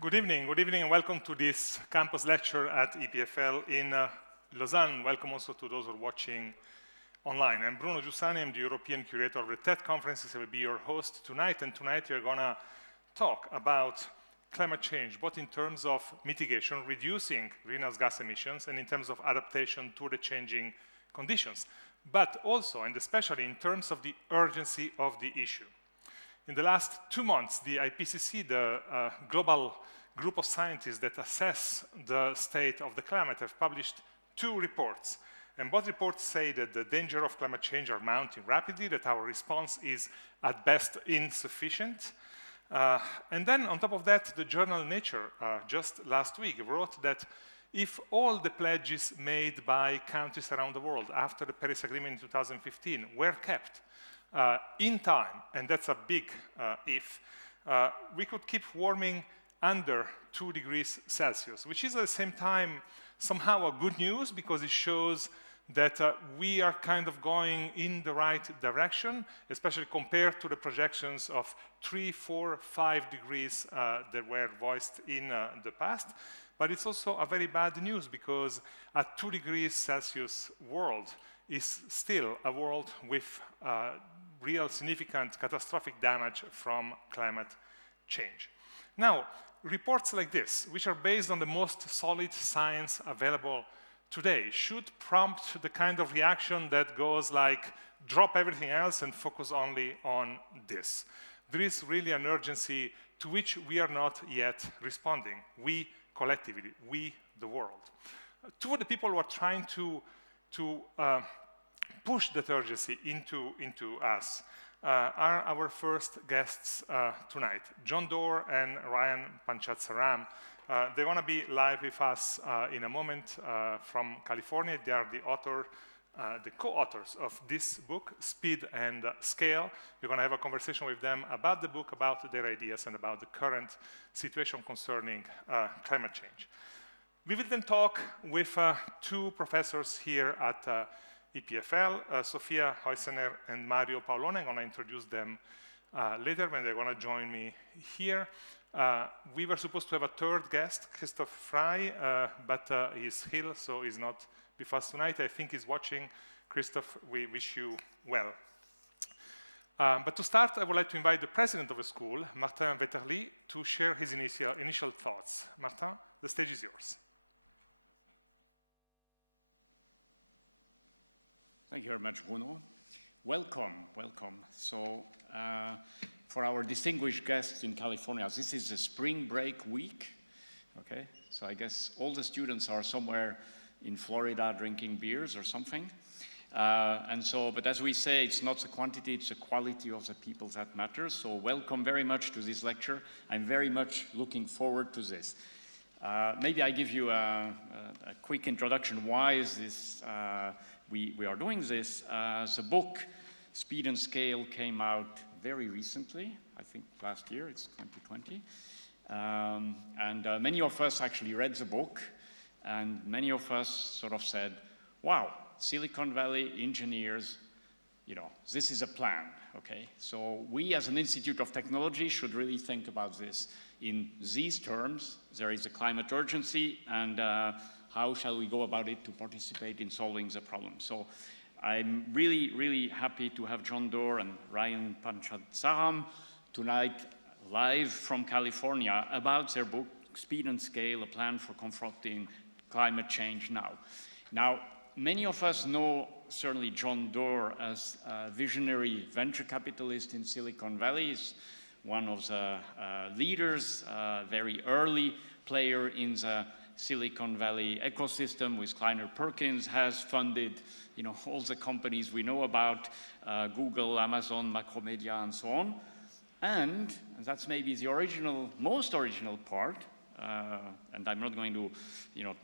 Good evening, and welcome to this campus lecture at EPFL in Lausanne. Welcome also to those who are watching online. I'm Bruno Giussani, I'm the European Curator of the TED Conferences. I will be your host tonight, and tonight we're gonna talk about climate change, both in terms of mitigation, reducing greenhouse gas emissions, and in terms of adaptation to the changing conditions, but also, and especially in terms of the urgency of the issue. In the last 2 months, the IPCC, the global group of scientists that assess the state of the climate, have published 2 reports. And both reports say that the danger of climate change are mounting rapidly, that our response is at best insufficient. And then on top of that, the journal Nature just last week wrote that if all the pledges made by countries around the world after the Paris Agreement in 2015 were kept in time, and that's a big if, we could keep warming under 2 degrees Celsius, which is at the same time somehow a good news because it shows that we are kind of going in the right direction, especially compared to the projections of 3, 4, 5 degrees that were voiced in the past. But it's also a very bad news because a 2 degrees Celsius world is still a world with real significant catastrophic damage from climate change. Now, reports like this, which are based on the most solid science available today, should prompt the kind of reaction that goes like, drop everything else and focus only on this. There is really an urgency to which we are not yet responding. We collectively, we the world. 2 of the people who are trying to push that urgency into us are our first guests tonight, John Doerr and Ryan Panchadsaram. They're going to be live with us in a moment from California. They are the co-authors of this book, Speed and Scale. We're going to have a conversation with them about the book, about their ideas, and about the current situation concerning climate change. We will then talk with 2 professors here at EPFL, Sofia Heusener and Mario Paolone. I'm going to introduce them later when they're going to join me here. We were supposed to have a 3rd guest, Christoph Frey, but he's ill, so he's not with us tonight. I think he's watching. Christoph, we wish you well. But to start, I would like to invite the president of the school, Martin Vetterli, to share his initial thoughts. Martin, the stage is yours. Thank you very much, Bruno. Welcome, welcome. So, for our distinguished guests in California, this is a spring break week, okay? So I guess all the students are somewhere in Florida drinking beers or something. But as we say, it's not the quantity, it's the quality of the people that matters. So welcome very much to this lecture. I'm very much looking forward to this. Maybe I give you a quick introduction. Why is this, we are doing this? The book, Speed and Scale, came out very recently, I think last year, it's 2020. Many of us actually read the book, and many of us sort of said, wow, Silicon Valley engineers, you know, this is a plan, okay? So we as an Institute of Technology should really think about this in these terms. There is a climate urgency, and how shall we go about it to participate in solving the problem? So I'm really, really happy to have John Doerr and Ryan Panchadsaram tonight live from California about their book, Speed and Scale, a plan for confronting climate change now. Now, many of us know certainly John Doerr as a visionary venture capitalist in Silicon Valley. He's one of the leaders, very early player in the Silicon Valley ecosystem with Kleiner Perkins, has funded, you know, all the companies we know about, Google, Amazon, Macromedia, and so on. And that's maybe the most original part, and I'm not going to, you know,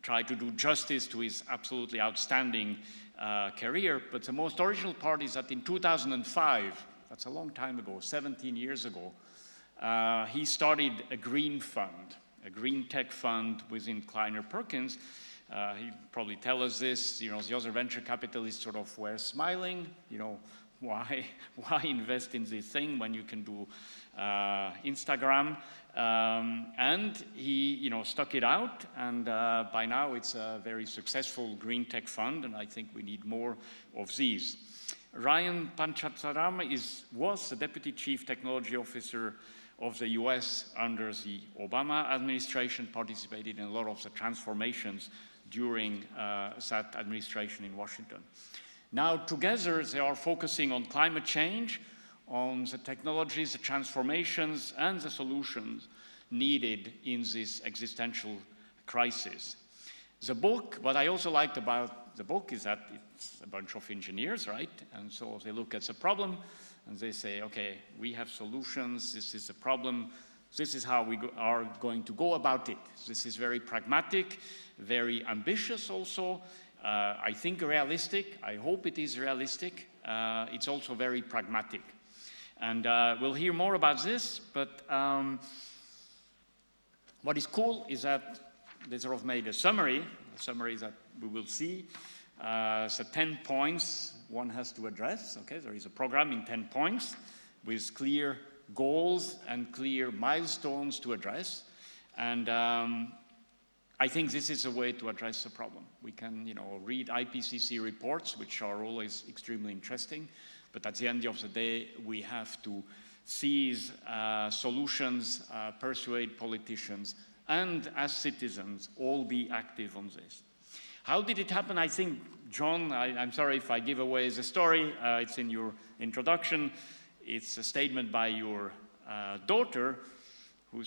try to do justice to his absolutely outstanding career, but the most original part is that in 2005, that's a long time ago, 17 years ago, he started a green fund, a green tech fund within Kleiner Perkins. He'd probably tell us this, you know, the other venture capitalists sort of were smiling, you know, why invest in this thing when you can do Instagram? And he, stuck it out, and by now it's a very successful green tech fund, and I think we need more of these. Ryan Panchadsaram was the Deputy Chief Technology Officer of the US under the Obama administration, participated in a lot of the transformations during that administration in Washington. Now, together, they are focusing on climate change, on the technologies, the transformations, and the solutions needed in this existential crisis. The book, what I also liked about the book is that it's a bunch of engineers, right? And so they look at the problem, and they say, okay, we have solutions, this is the problem, this is how we are going to go about it. This is very pragmatic, very ambitious also, I think realistic, I hope it is realistic. It's also very pragmatic. And we'll hear more about this, but what is cool is that they sort of made a summary that we will see. So 10 points one has to address, okay? There is a program in 10 points with clear goals and clear milestones to address. And I think this is a way to address the problem. We can, read IPCC reports, which are always extremely interesting, but at the end of the day, we have to seize solutions, persuade politicians, and as citizens, all be active on this. How did it happen? I think, John, I'm sorry if I give away the story, it's in your introduction. It's a statement by your daughter, who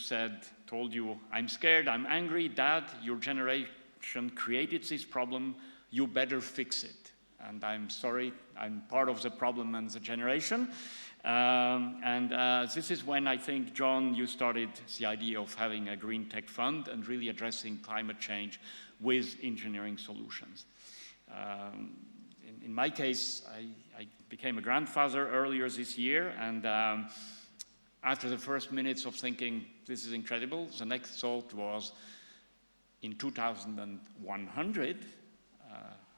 told you, I'm scared, I'm angry, Dad, your generation created this problem, you better fix it. And I'm sorry, I'm part of the problem and the generation. This is when I think, John, you started the idea of having a green tech fund and really addressing climate change with engineering solutions. In my case, I became a grandfather earlier this year, and after the first minutes of thinking, this is incredible, the next thought was, in 2100,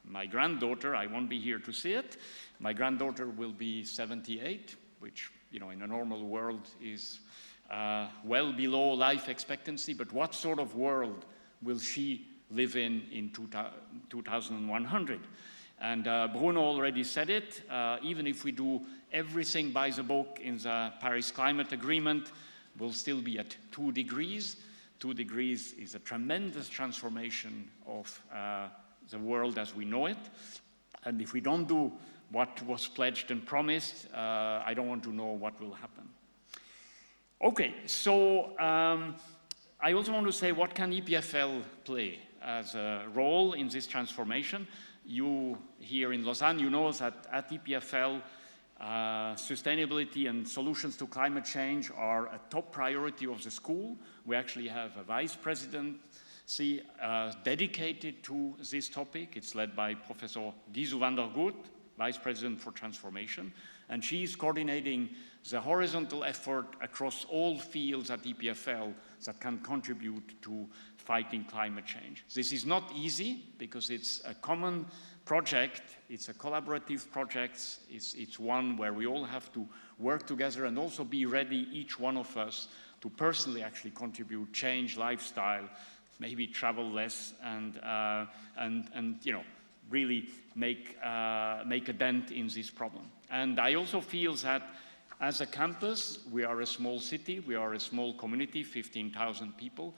my granddaughter, I won't be here to see it, my granddaughter will be 78, which, in a normal world is well below life expectancy, but what sort of world will she live in 2100? And Bruno already said it, even if we do everything by the book in the Paris Climate Agreement, we'll still be at 2 degrees. 2 degrees is a tremendous transformation of the world as we know it. And if we don't do what was pledged and promised, I don't want to know what will happen. Okay, so I also want to say, what can EPFL play as a role in this transformation? You here in Lausanne, you know that at EPFL, sustainability and solutions to climate change are a top priority of the school. We actually have a vice presidency dedicated to this topic. It's led by Professor Gizu van der Goot, Vice President for Transformation, and she's coordinating the horizontal effort across all fields at EPFL that can contribute to fighting climate change. This is not easy because it's a common project, it's a collaborative project, it's one where we all have to work together and also be ready, each one of us, to personally actually contribute, change lifestyle, maybe travel less, and really make a dent in this problem. And I also feel that as a campus, we are a small city, we are a small community, 15,000 people.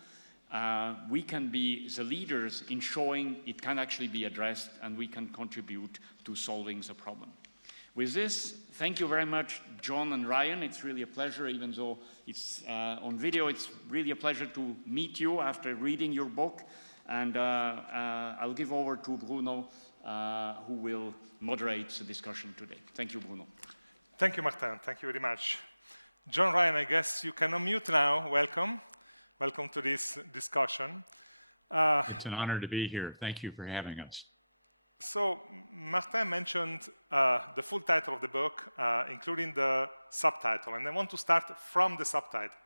We can be the leaders in showing it can actually be addressed and we can contribute to solving the problem. With this, thank you very much, John and Ryan. It's really a pleasure, even though it's on video, it's really a pleasure to meet you after reading your book. And I'll give over to Bruno, who will moderate the discussion today. Thank you, Bruno. Thank you, Martin. Thank you very much. John, Ryan, I guess you can unmute now. Welcome. Welcome to this discussion. It's an honor to be here. Thank you for having us. So, Martin mentioned the full title of the book, including the subtitle. And I want to start from the subtitle,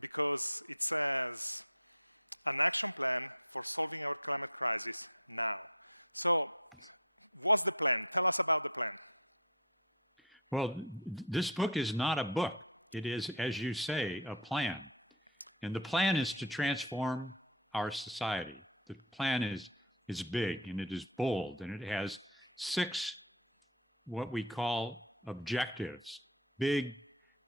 because it says, an action plan for solving our climate crisis now. So, what's the plan? Tell us about the plan. Well, this book is not a book. It is, as you say, a plan. And the plan is to transform our society. The plan is big and it is bold, and it has 6 what we call objectives. Big,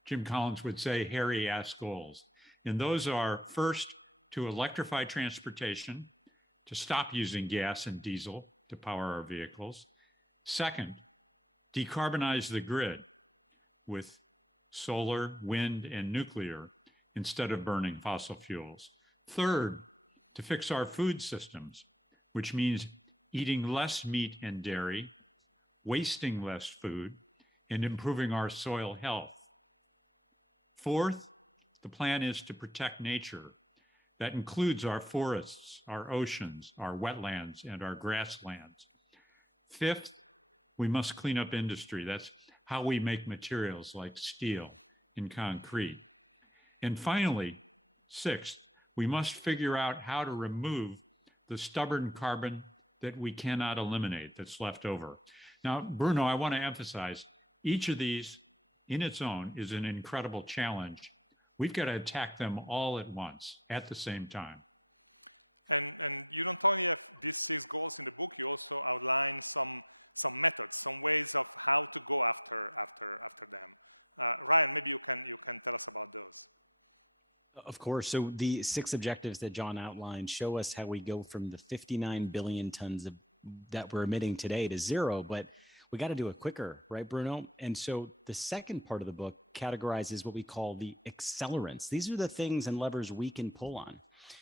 Jim Collins would say, hairy-ass goals. And those are, first, to electrify transportation, to stop using gas and diesel to power our vehicles. Second, decarbonize the grid with solar, wind, and nuclear instead of burning fossil fuels. Third, to fix our food systems, which means eating less meat and dairy, wasting less food, and improving our soil health. Fourth, the plan is to protect nature. That includes our forests, our oceans, our wetlands, and our grasslands. Fifth, we must clean up industry. That's how we make materials like steel and concrete. And finally, sixth, we must figure out how to remove the stubborn carbon that we cannot eliminate that's left over. Now, Bruno, I want to emphasize, each of these in its own is an incredible challenge. We've got to attack them all at once, at the same time. And you don't only have these 6 goals in the book, you also outline some methods, some ways of how to go after them. Ryan, maybe you can tell us about those. Of course. So the 6 objectives that John outlined show us how we go from the 59 billion tons that we're emitting today to 0, but we got to do it quicker, right, Bruno? And so the second part of the book categorizes what we call the accelerants. These are the things and levers we can pull on.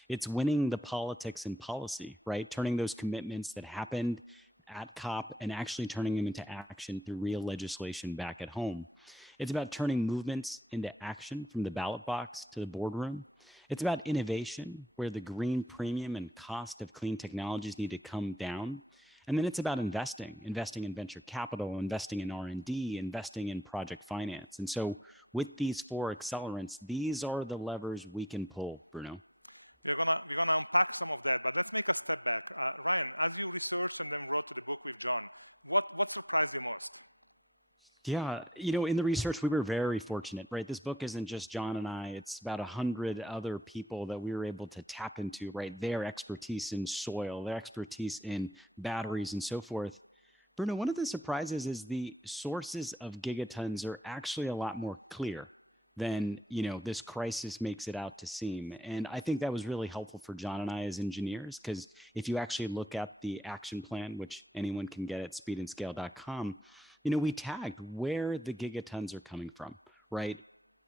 It's winning the politics and policy, right? Turning those commitments that happened at COP and actually turning them into action through real legislation back at home. It's about turning movements into action from the ballot box to the boardroom. It's about innovation, where the green premium and cost of clean technologies need to come down. And then it's about investing in venture capital, investing in R&D, investing in project finance. And so with these 4 accelerants, these are the levers we can pull, Bruno. We're gonna unpack some of that, but let's make a step back. Ryan, as you researched and then wrote to the book with John, what surprised you most? Yeah, in the research, we were very fortunate, right? This book isn't just John and I, it's about 100 other people that we were able to tap into, right? Their expertise in soil, their expertise in batteries and so forth. Bruno, one of the surprises is the sources of gigatons are actually a lot more clear than, this crisis makes it out to seem. And I think that was really helpful for John and I as engineers, because if you actually look at the action plan, which anyone can get at speedandscale.com, we tagged where the gigatons are coming from, right?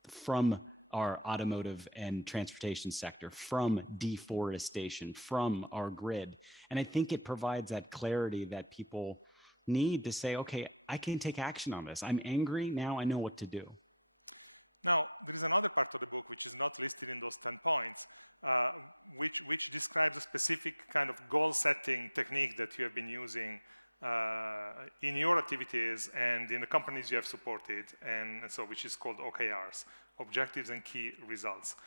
From our automotive and transportation sector, from deforestation, from our grid. And I think it provides that clarity that people need to say, okay, I can take action on this. I'm angry, now I know what to do. Now, there is another part of the book which is not listed in those 10 points, which describes a specific kind of goal-setting technique that you have been using in your activities and in the companies you have supported, and so which is called OKRs, Objectives and Key Results.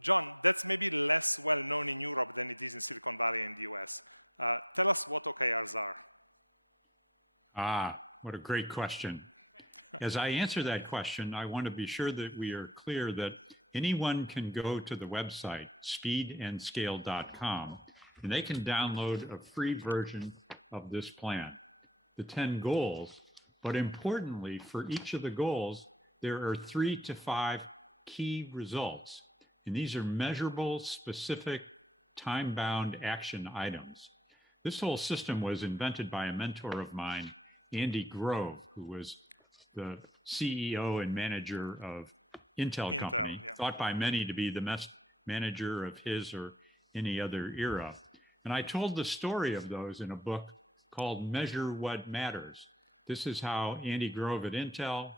John, that's maybe less well known in Europe than it is in Silicon Valley and the US. Tell us what OKRs are. What a great question. As I answer that question, I want to be sure that we are clear that anyone can go to the website, speedandscale.com, and they can download a free version of this plan, the 10 goals. But importantly, for each of the goals, there are 3 to 5 key results. And these are measurable, specific, time-bound action items. This whole system was invented by a mentor of mine, Andy Grove, who was the CEO and manager of Intel Company, yeah. thought by many to be the best manager of his or any other era. And I told the story of those in a book called Measure What Matters. This is how Andy Grove at Intel,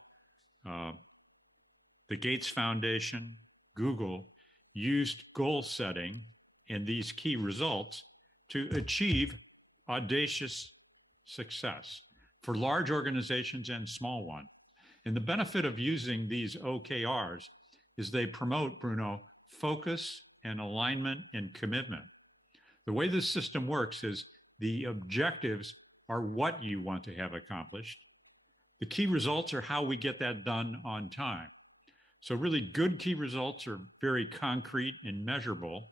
the Gates Foundation, Google, used goal setting and these key results to achieve audacious success for large organizations and small ones. And the benefit of using these OKRs is they promote, Bruno, focus and alignment and commitment. The way this system works is the objectives are what you want to have accomplished. The key results are how we get that done on time. So really good key results are very concrete and measurable,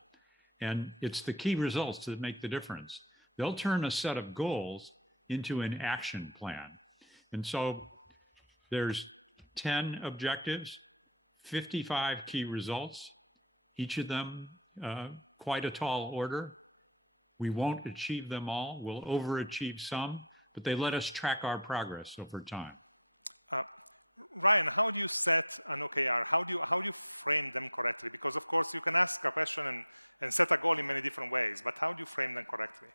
and it's the key results that make the difference. They'll turn a set of goals into an action plan. And so there's 10 objectives, 55 key results, each of them quite a tall order. We won't achieve them all, we'll overachieve some, but they let us track our progress over time. Ryan, how do you set an OKR? How do you frame them correctly? Because of course you can ask a question and set a goal in many different ways, but how do you frame them correctly?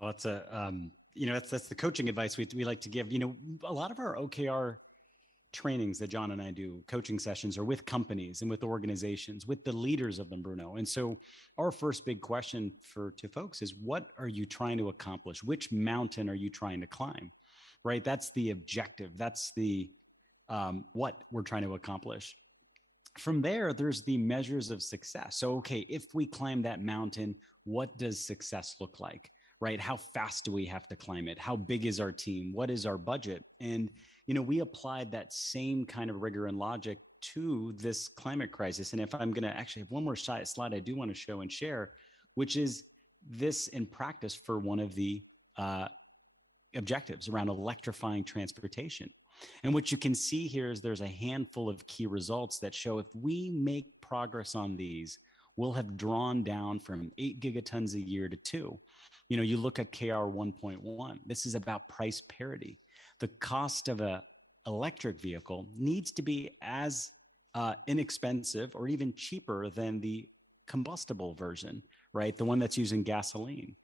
Well, that's that's the coaching advice we like to give. A lot of our OKR trainings that John and I do, coaching sessions, are with companies and with organizations, with the leaders of them, Bruno. And so our first big question to folks is, what are you trying to accomplish? Which mountain are you trying to climb? Right? That's the objective. That's the what we're trying to accomplish. From there, there's the measures of success. So, okay, if we climb that mountain, what does success look like? Right? How fast do we have to climb it? How big is our team? What is our budget? And we applied that same kind of rigor and logic to this climate crisis. And if I'm going to actually have one more slide I do want to show and share, which is this in practice for one of the objectives around electrifying transportation. And what you can see here is there's a handful of key results that show if we make progress on these, we'll have drawn down from 8 gigatons a year to 2. You look at KR 1.1, this is about price parity. The cost of an electric vehicle needs to be as inexpensive or even cheaper than the combustible version, right? The one that's using gasoline.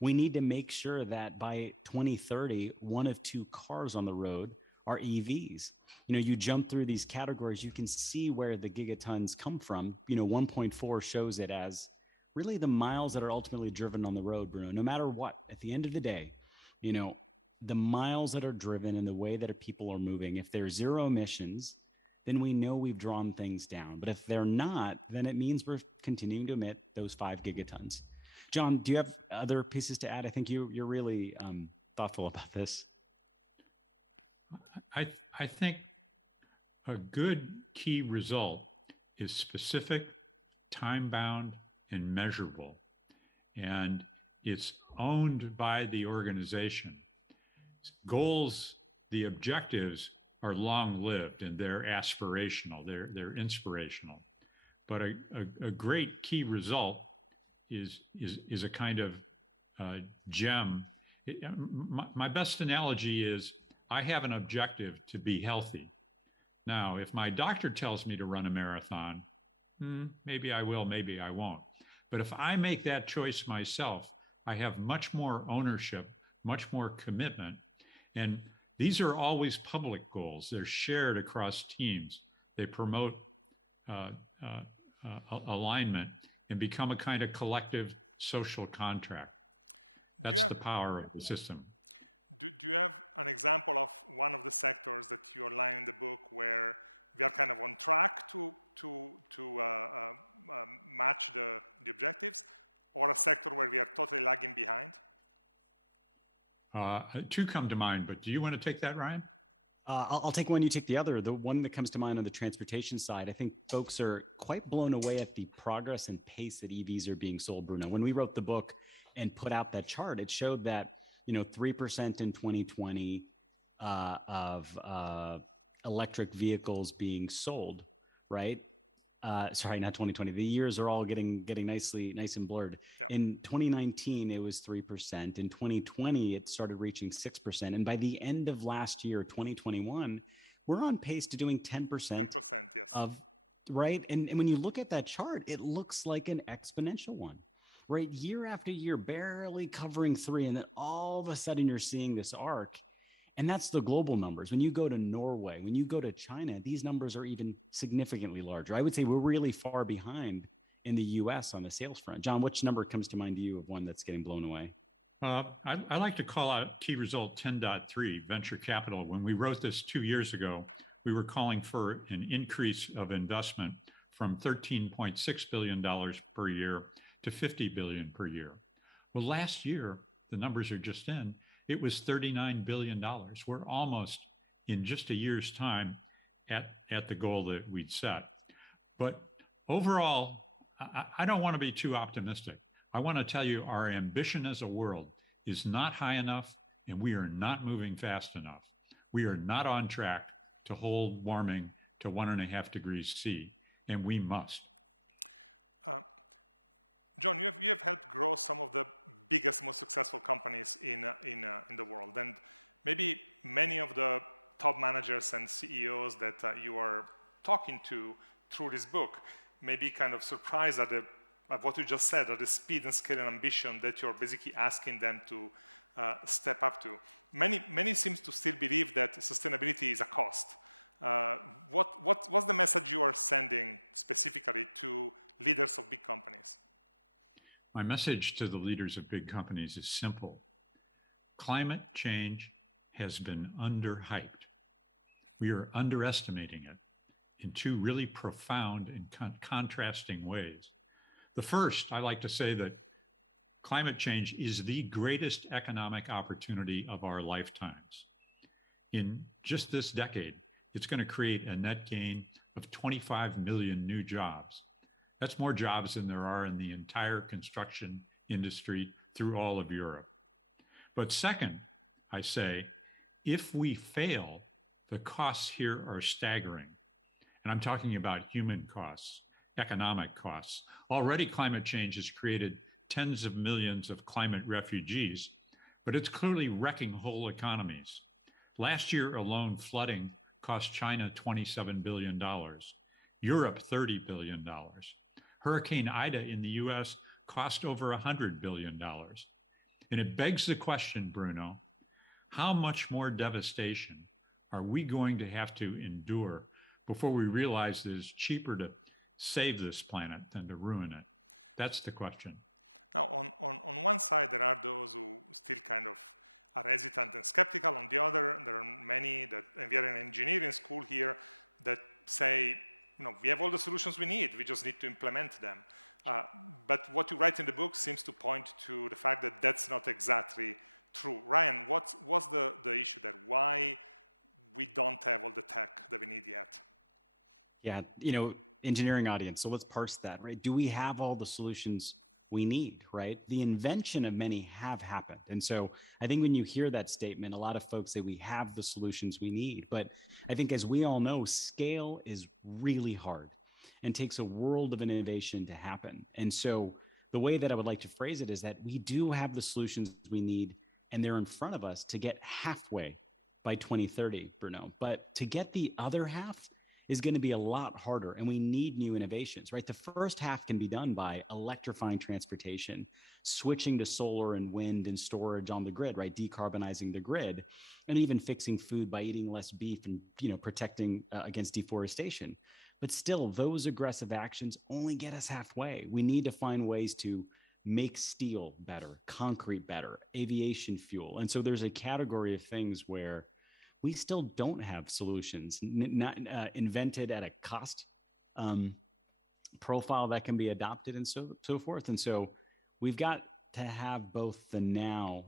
We need to make sure that by 2030, 1 of 2 cars on the road are EVs. You jump through these categories, you can see where the gigatons come from. 1.4 shows it as really the miles that are ultimately driven on the road, Bruno. No matter what, at the end of the day, the miles that are driven and the way that people are moving, if they're zero emissions, then we know we've drawn things down. But if they're not, then it means we're continuing to emit those 5 gigatons. John, do you have other pieces to add? I think you're really thoughtful about this. I think a good key result is specific, time-bound, and measurable. And it's owned by the organization. Goals, the objectives are long-lived and they're aspirational, they're inspirational. But a great key result is a kind of gem. My best analogy is I have an objective to be healthy. Now, if my doctor tells me to run a marathon, maybe I will, maybe I won't. But if I make that choice myself, I have much more ownership, much more commitment. And these are always public goals. They're shared across teams. They promote alignment and become a kind of collective social contract. That's the power of the system. Do you have an example of one of the sectors that you outline in the book where we are kind of on track to match the objectives, or a sector where we are totally lagging behind? 2 come to mind, but do you want to take that, Ryan? I'll take one, you take the other. The one that comes to mind on the transportation side, I think folks are quite blown away at the progress and pace that EVs are being sold, Bruno. When we wrote the book and put out that chart, it showed that 3% in 2020 of electric vehicles being sold, right? Sorry, not 2020. The years are all getting nice and blurred. Yeah. In 2019, it was 3%. In 2020, it started reaching 6%. And by the end of last year, 2021, we're on pace to doing 10%. 10%, yes. Right? And when you look at that chart, it looks like an exponential one. Right? Year after year, barely covering 3. And then all of a sudden, you're seeing this arc. And that's the global numbers. When you go to Norway, when you go to China, these numbers are even significantly larger. I would say we're really far behind in the US on the sales front. John, which number comes to mind to you of one that's getting blown away? I like to call out key result 10.3, venture capital. When we wrote this 2 years ago, we were calling for an increase of investment from $13.6 billion per year to $50 billion per year. Well, last year, the numbers are just in, it was $39 billion. We're almost in just a year's time at the goal that we'd set. But overall, I don't want to be too optimistic. I want to tell you our ambition as a world is not high enough, and we are not moving fast enough. We are not on track to hold warming to 1.5 degrees C, and we must. John, you have helped grow some of the biggest, most successful companies in the world, and maybe many of the top managers and CEOs that you are talking to through this book may be kind of surprised at what you just said, at the speed and scale and ambition that you're basically asking them to step up to. Many seem to still believe that sustainability is a cost. What's the message you are sending specifically to leaders of big companies? My message to the leaders of big companies is simple. Climate change has been underhyped. We are underestimating it in two really profound and contrasting ways. The first, I like to say that climate change is the greatest economic opportunity of our lifetimes. In just this decade, it's going to create a net gain of 25 million new jobs. That's more jobs than there are in the entire construction industry through all of Europe. But second, I say, if we fail, the costs here are staggering. And I'm talking about human costs, economic costs. Already climate change has created tens of millions of climate refugees, but it's clearly wrecking whole economies. Last year alone, flooding cost China $27 billion, Europe $30 billion. Hurricane Ida in the US cost over $100 billion. And it begs the question, Bruno, how much more devastation are we going to have to endure before we realize that it's cheaper to save this planet than to ruin it? That's the question. Now, on one side, there are those who still kind of are hesitant and skeptical. On the other, there are many that, and we are in an engineering school here, that say, we have all the solutions we need, we just need to implement them. But what you write in the book seems to point to the fact that that's not exactly true. Ryan, what's the issue there? Why we don't have all the tech that we need yet? Yeah, engineering audience, so let's parse that, right? Do we have all the solutions we need, right? The invention of many have happened. And so I think when you hear that statement, a lot of folks say we have the solutions we need. But I think as we all know, scale is really hard and takes a world of innovation to happen. And so the way that I would like to phrase it is that we do have the solutions we need, and they're in front of us to get halfway by 2030, Bruno. But to get the other half is going to be a lot harder, and we need new innovations, right? The first half can be done by electrifying transportation, switching to solar and wind and storage on the grid, right? Decarbonizing the grid, and even fixing food by eating less beef and protecting against deforestation. But still, those aggressive actions only get us halfway. We need to find ways to make steel better, concrete better, aviation fuel. And so there's a category of things where we still don't have solutions not invented at a cost profile that can be adopted and so forth. And so we've got to have both the now.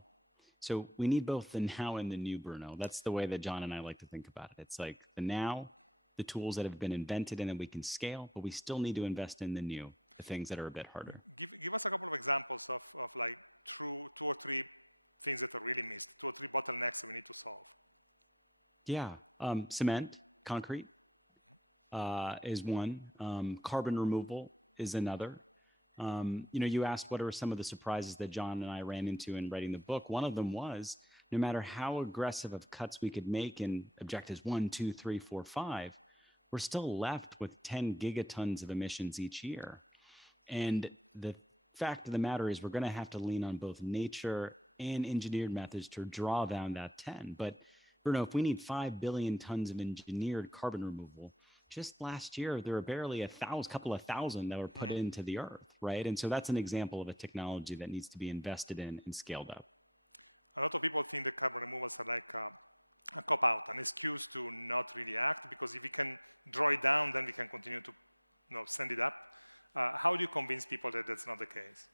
So we need both the now and the new, Bruno. That's the way that John and I like to think about it. It's like the now, the tools that have been invented and then we can scale, but we still need to invest in the new, the things that are a bit harder. Give us a couple of examples of like two or three things that are really missed, 2 or 3 bottlenecks that we need to solve. Yeah, cement, concrete is one. Carbon removal is another. You asked what are some of the surprises that John and I ran into in writing the book. One of them was no matter how aggressive of cuts we could make in objectives 1, 2, 3, 4, 5, we're still left with 10 gigatons of emissions each year. And the fact of the matter is we're going to have to lean on both nature and engineered methods to draw down that 10. But Bruno, if we need 5 billion tons of engineered carbon removal, just last year, there were barely couple of thousand that were put into the earth, right? And so that's an example of a technology that needs to be invested in and scaled up. A lot of people think that carbon removals are like a cop-out, an excuse to not really act, because if we can draw it down, then we can continue to send it up. How do you convince people that that's not the case?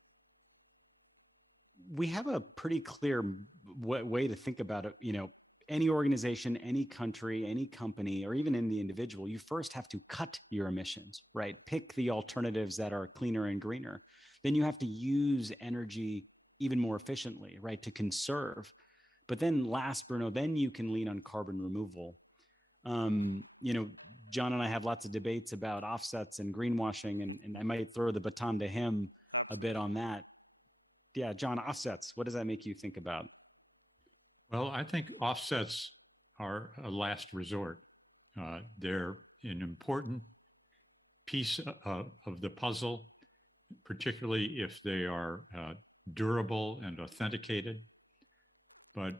We have a pretty clear way to think about it, any organization, any country, any company, or even in the individual, you first have to cut your emissions, right? Pick the alternatives that are cleaner and greener. Then you have to use energy even more efficiently, right? To conserve. But then last, Bruno, then you can lean on carbon removal. John and I have lots of debates about offsets and greenwashing, and I might throw the baton to him Absolutely. a bit on that. Yeah, John, offsets, what does that make you think about? Well, I think offsets are a last resort. They're an important piece of the puzzle, particularly if they are durable and authenticated. But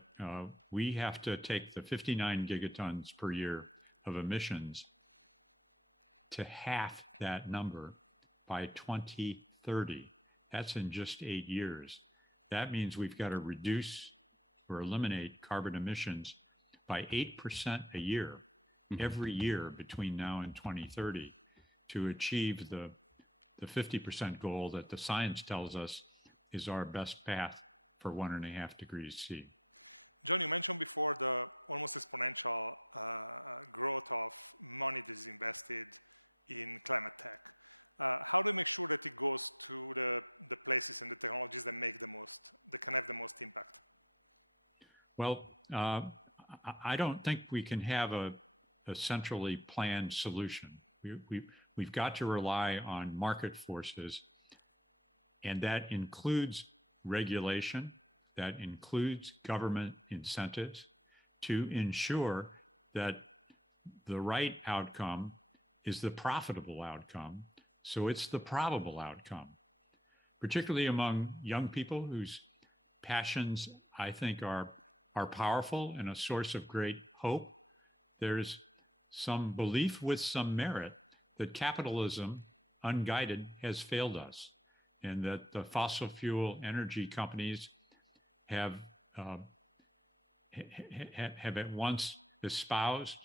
we have to take the 59 gigatons per year of emissions to half that number by 2030. That's in just 8 years. That means we've got to reduce or eliminate carbon emissions by 8% a year, every year between now and 2030 to achieve the 50% goal that the science tells us is our best path for 1.5 degrees C. John, you mentioned before the almost exponential growth of money that is invested in climate tech. How do you make sure that it goes to the places and the technologies that that can have the most impact? Well, I don't think we can have a centrally planned solution. We've got to rely on market forces, and that includes regulation, that includes government incentives to ensure that the right outcome is the profitable outcome, so it's the probable outcome, particularly among young people whose passions, I think, are powerful and a source of great hope. There's some belief with some merit that capitalism, unguided, has failed us, and that the fossil fuel energy companies have at once espoused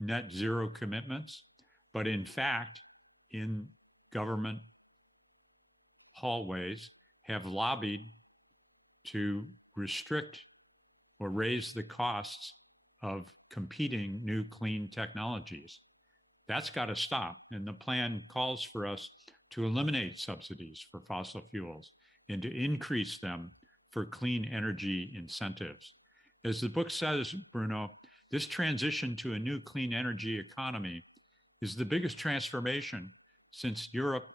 net zero commitments, but in fact, in government hallways, have lobbied to restrict or raise the costs of competing new clean technologies. That's got to stop, and the plan calls for us to eliminate subsidies for fossil fuels and to increase them for clean energy incentives. As the book says, Bruno, this transition to a new clean energy economy is the biggest transformation since Europe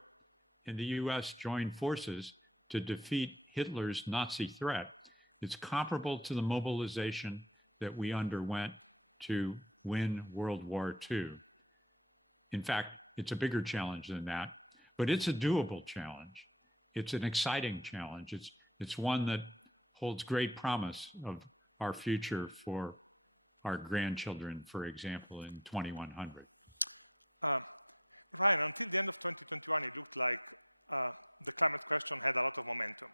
and the US joined forces to defeat Hitler's Nazi threat. It's comparable to the mobilization that we underwent to win World War II. In fact, it's a bigger challenge than that, but it's a doable challenge. It's an exciting challenge. It's one that holds great promise of our future for our grandchildren, for example, in 2100. Ryan, until the end of 2021, it looked like the climate question had a lot of momentum.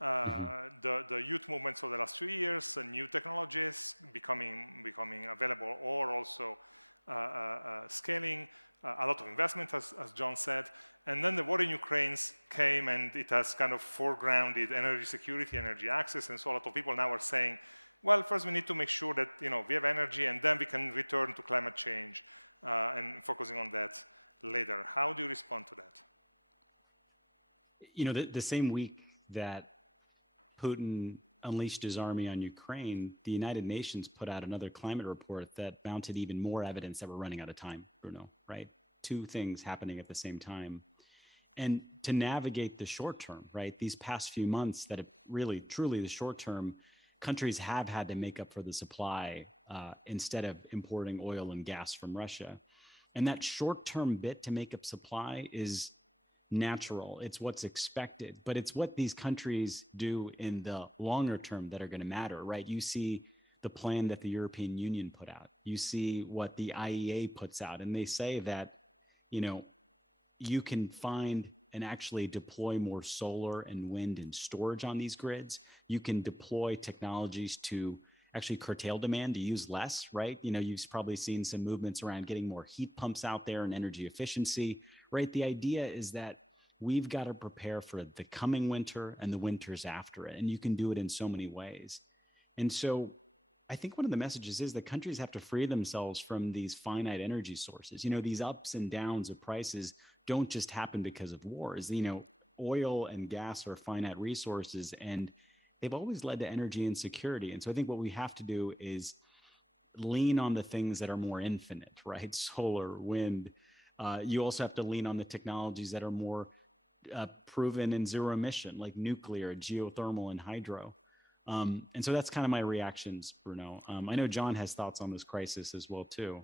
The youth movements of the last few years, new technologies becoming available or also scaling, a lot of investment, as John said. And then the war in Ukraine came and it has kind of foregrounded energy security, energy access, and so a lot of people now are saying, well, first we need to make sure that we have energy and then we can return to climate change and focusing on that later. How do you respond to that? The same week that Putin unleashed his army on Ukraine, the United Nations put out another climate report that mounted even more evidence that we're running out of time, Bruno, right? Two things happening at the same time. And to navigate the short term, right? These past few months that have really, truly the short term, countries have had to make up for the supply instead of importing oil and gas from Russia. And that short-term bit to make up supply is natural. It's what's expected, but it's what these countries do in the longer term that are going to matter, right? You see the plan that the European Union put out. You see what the IEA puts out, and they say that, you can find and actually deploy more solar and wind and storage on these grids. You can deploy technologies to actually curtail demand, to use less, right? You've probably seen some movements around getting more heat pumps out there and energy efficiency, right? The idea is that we've got to prepare for the coming winter and the winters after it. And you can do it in so many ways. And so I I think one of the messages is that countries have to free themselves from these finite energy sources. These ups and downs of prices don't just happen because of wars. Oil and gas are finite resources, and they've always led to energy insecurity. And so I think what we have to do is lean on the things that are more infinite, right? Solar, wind. You also have to lean on the technologies that are more proven in zero emission, like nuclear, geothermal, and hydro. And so that's kind of my reactions, Bruno. I know John has thoughts on this crisis as well, too.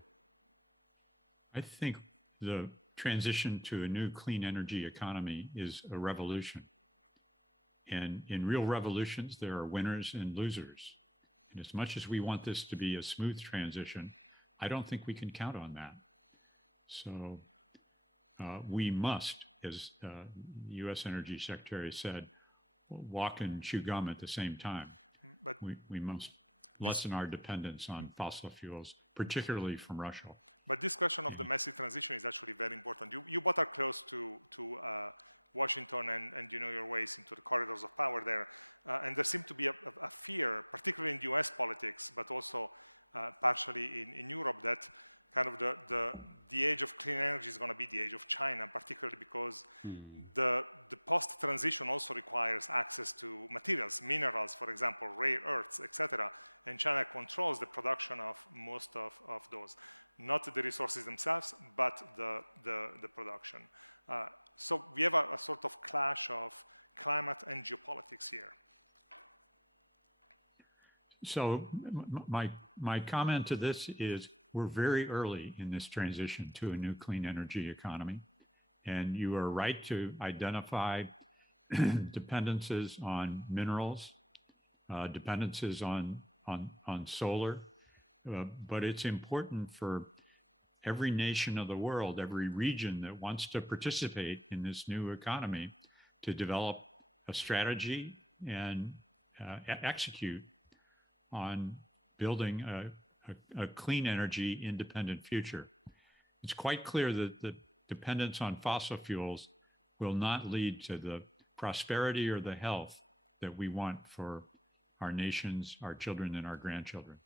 I think the transition to a new clean energy economy is a revolution. And in real revolutions, there are winners and losers. And as much as we want this to be a smooth transition, I don't think we can count on that. So we must, as the U.S. Energy Secretary said, walk and chew gum at the same time. But we must lessen our dependence on fossil fuels, particularly from Russia. But this question of the messy transition is actually very important. You both are close to Washington, and you know your ways into the corridors of power there. And there seemed to be a fear, particularly in US politics, but also partially in Europe, that kind of the age of clean energy is going to be the age of China, particularly because the post-transition also requires access to materials, minerals, for example, rare earths, etc. And China controls the production of most of those. Not the resources themselves, but the production. So we have a sort of clash of climate and geopolitics here. So my comment to this is we're very early in this transition to a new clean energy economy. And you are right to identify dependencies on minerals, dependencies on solar, but it's important for every nation of the world, every region that wants to participate in this new economy to develop a strategy and execute on building a clean energy independent future. It's quite clear that the dependence on fossil fuels will not lead to the prosperity or the health that we want for our nations, our children, and our grandchildren.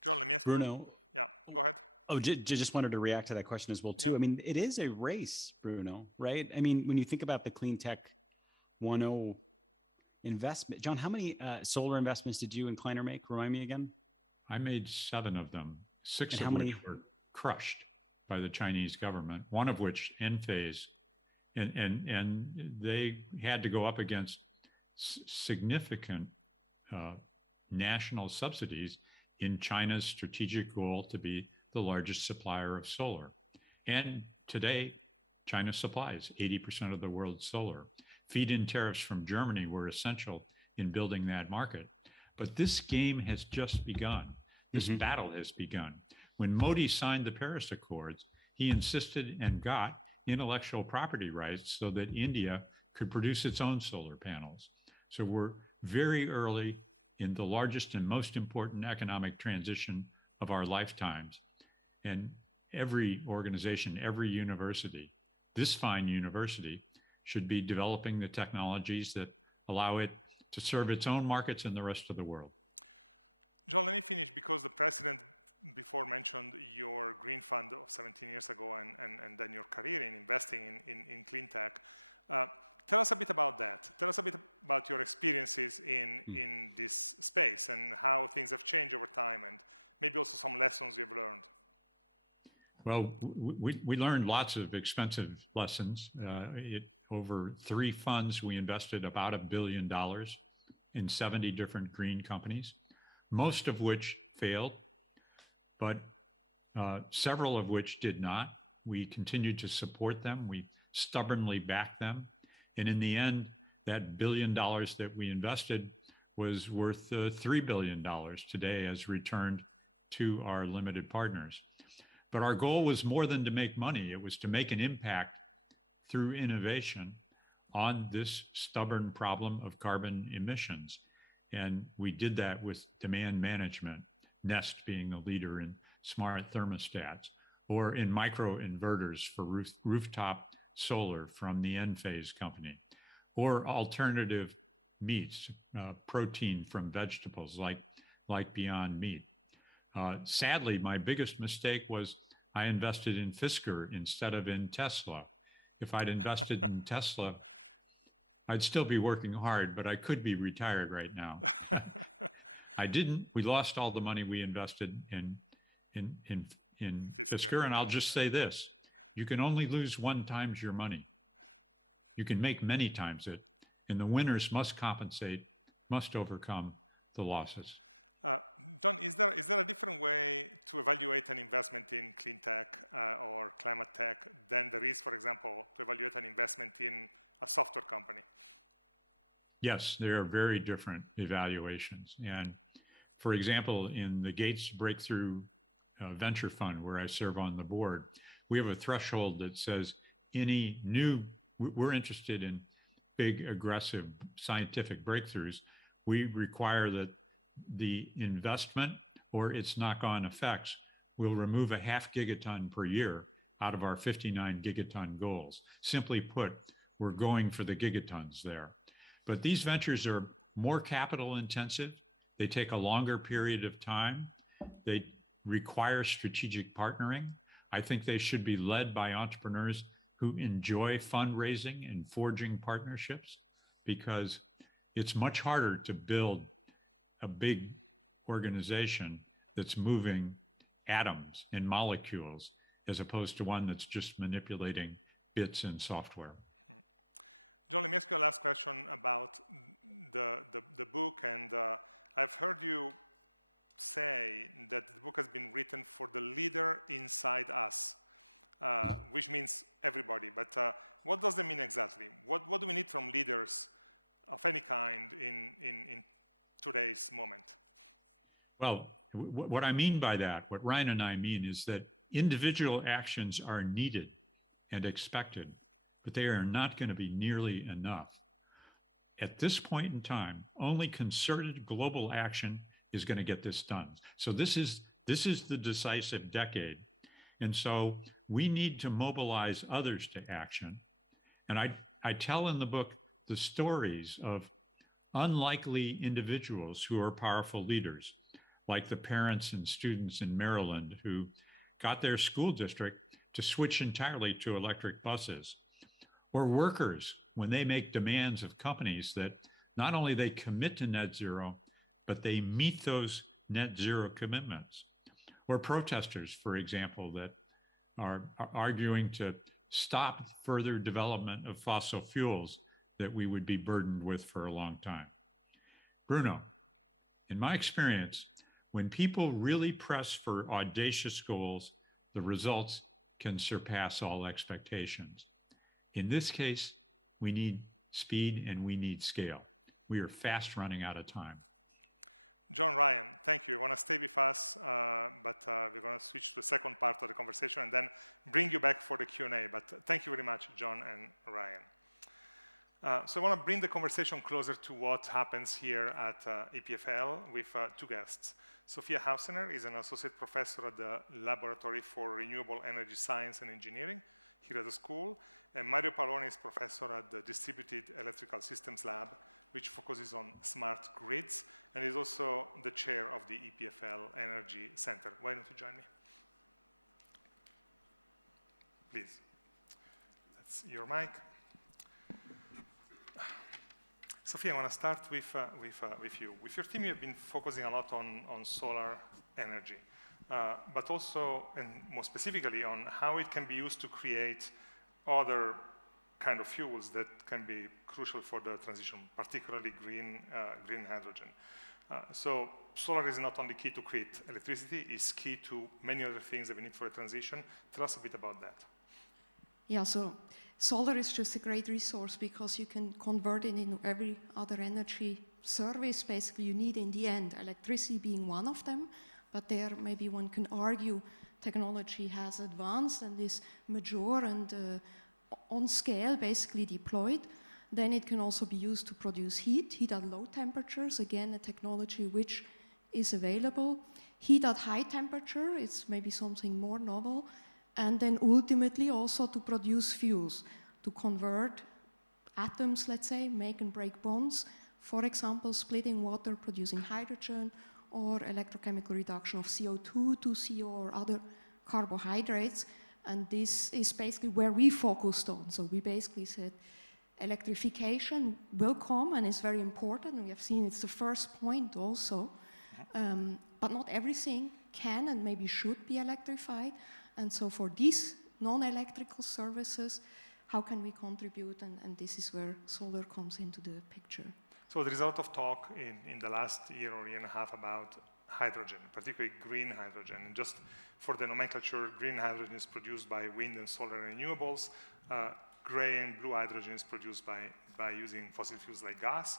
John, let me ask Bruno. you. Yeah, go ahead. Oh, just wanted to react to that question as well, too. Yeah. I mean, it is a race, Bruno, right? I mean, when you think about the Clean Tech 1.0 investment, John, how many solar investments did you and Kleiner make? Remind me again. I made 7 of them, 6 And of how which many? were crushed by the Chinese government, one of which Enphase, and they had to go up against significant national subsidies in China's strategic goal to be the largest supplier of solar. And today, China supplies 80% of the world's solar. Feed-in tariffs from Germany were essential in building that market. But this game has just begun. This battle has begun. When Modi signed the Paris Accords, he insisted and got intellectual property rights so that India could produce its own solar panels. So we're very early in the largest and most important economic transition of our lifetimes. And every organization, every university, this fine university, should be developing the technologies that allow it to serve its own markets and the rest of the world. John, let me finish because the president before mentioned your green fund of 17 years ago and then your career in investing in clean tech. Tell us a bit about that. Tell us a bit about your experiences in this space and how things have changed over time and maybe also some lessons you've learned. Well, we learned lots of expensive lessons. Over 3 funds, we invested about $1 billion in 70 different green companies, most of which failed, but several of which did not. We continued to support them. We stubbornly backed them. And in the end, that $1 billion that we invested was worth $3 billion today as returned to our limited partners. But our goal was more than to make money. It was to make an impact through innovation on this stubborn problem of carbon emissions. And we did that with demand management, Nest being the leader in smart thermostats, or in microinverters for rooftop solar from the Enphase company, or alternative meats, protein from vegetables like Beyond Meat. Sadly, my biggest mistake was I invested in Fisker instead of in Tesla. If I'd invested in Tesla, I'd still be working hard, but I could be retired right now. I didn't. We lost all the money we invested in Fisker, and I'll just say this: you can only lose one times your money. You can make many times it, and the winners must compensate, must overcome the losses. John, is there a different way to evaluate an investment in clean tech or climate tech than there is, for example, to evaluate an investment in a software company? Yes, there are very different evaluations. And for example, in the Gates Breakthrough Venture Fund, where I serve on the board, we have a threshold that says we're interested in big, aggressive scientific breakthroughs. We require that the investment or its knock-on effects will remove a 0.5 gigaton per year out of our 59 gigaton goals. Simply put, we're going for the gigatons there. But these ventures are more capital intensive. They take a longer period of time. They require strategic partnering. I think they should be led by entrepreneurs who enjoy fundraising and forging partnerships, because it's much harder to build a big organization that's moving atoms and molecules as opposed to one that's just manipulating bits and software. John, let me ask you a last question about the book, and I've heard you say that the book has been written for the leader inside us, which means everybody, but what does that mean exactly? What do we need from leaders of any kind in today's moment? Well, what I mean by that, what Ryan and I mean, is that individual actions are needed and expected, but they are not going to be nearly enough. At this point in time, only concerted global action is going to get this done. So this is the decisive decade. And so we need to mobilize others to action. And I tell in the book the stories of unlikely individuals who are powerful leaders, like the parents and students in Maryland who got their school district to switch entirely to electric buses, or workers when they make demands of companies that not only they commit to net zero, but they meet those net zero commitments, or protesters, for example, that are arguing to stop further development of fossil fuels that we would be burdened with for a long time. Bruno, in my experience, when people really press for audacious goals, the results can surpass all expectations. In this case, we need speed and we need scale. We are fast running out of time. John, Ryan, thank you. I want to stay with us, but we're going to switch to the second part of the conversation and then bring you back for the Q&A. But thank you very much, John and Ryan. So I want to bring the conversation closer to what happens here at EPFL with two guests. Sophia Hausener is an associate professor at the Laboratory for Renewable Energy Science and Engineering here at the school, and Mario Paloni is professor at the Distributed Electrical Systems Lab, which focuses on smart grids, and is also the chair of the EPFL Energy Center. Why don't you join me? Please. That's your mic. Sophia, I want to start with you. With your team, you've been focusing a lot on solar energy, but also, and more specifically, on how it can be used to create other kind of fuels that can be crucial for the transition, particularly green hydrogen. So solar is not only key to create electricity, it's key to many other things that we need for a transition. Tell us a bit about that. Yeah, so solar is just a great resource because you can convert it into every other energy service basically you need in the end, electricity being one of them, but there maybe one can argue technology has advanced and is mature and on scale basically deployed. Then it can also be used to produce heat at low temperatures, again a technology which is available. Heat at high temperature, it's maybe something more novel. And then ultimately also to produce fuels, to convert atoms, let's say, make and break bonds. For example, splitting water, producing hydrogen, or electrochemical reduction of CO2 to CO or other carbohydrates. And this is basically where we focused on. So we basically said electrification will come and is very important. And we have seen it's the first point also. But not everything can and maybe should be electrified. And so for these non-electrical services, how can we contribute? And this is where solar comes into the picture. So there is a lot of talk in the last year or year and a half about hydrogen, particularly green hydrogen. And just for the nomenclature, green hydrogen is produced by wind and solar renewables. Gray and blue hydrogen is produced by using fossil fuels like gas.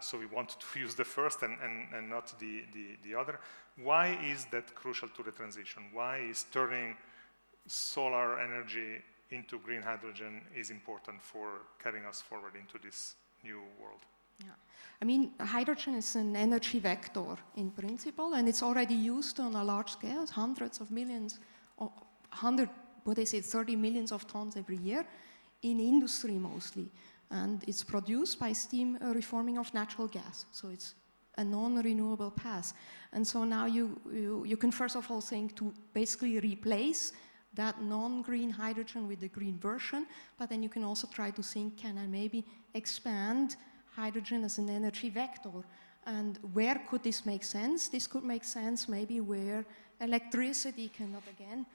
So we want to use the first and not the other. Why is that crucial to the transition? Why is turning solar energy into green hydrogen is important for carrying us forward into this new world? Yeah, I mean, hydrogen is an energy vector in principle, and it's already used on a large scale, hundreds of millions, 30 millions of tons every year in industry mostly. And it's produced by steam reforming of natural gas. So it's a non-renewable path. And so now you can first of all think to basically replace that non-green hydrogen with the green version, but then you can also try to think, can I maybe expand hydrogen as an energy vector? And where could this make sense? This could make sense maybe where electricity cannot, again,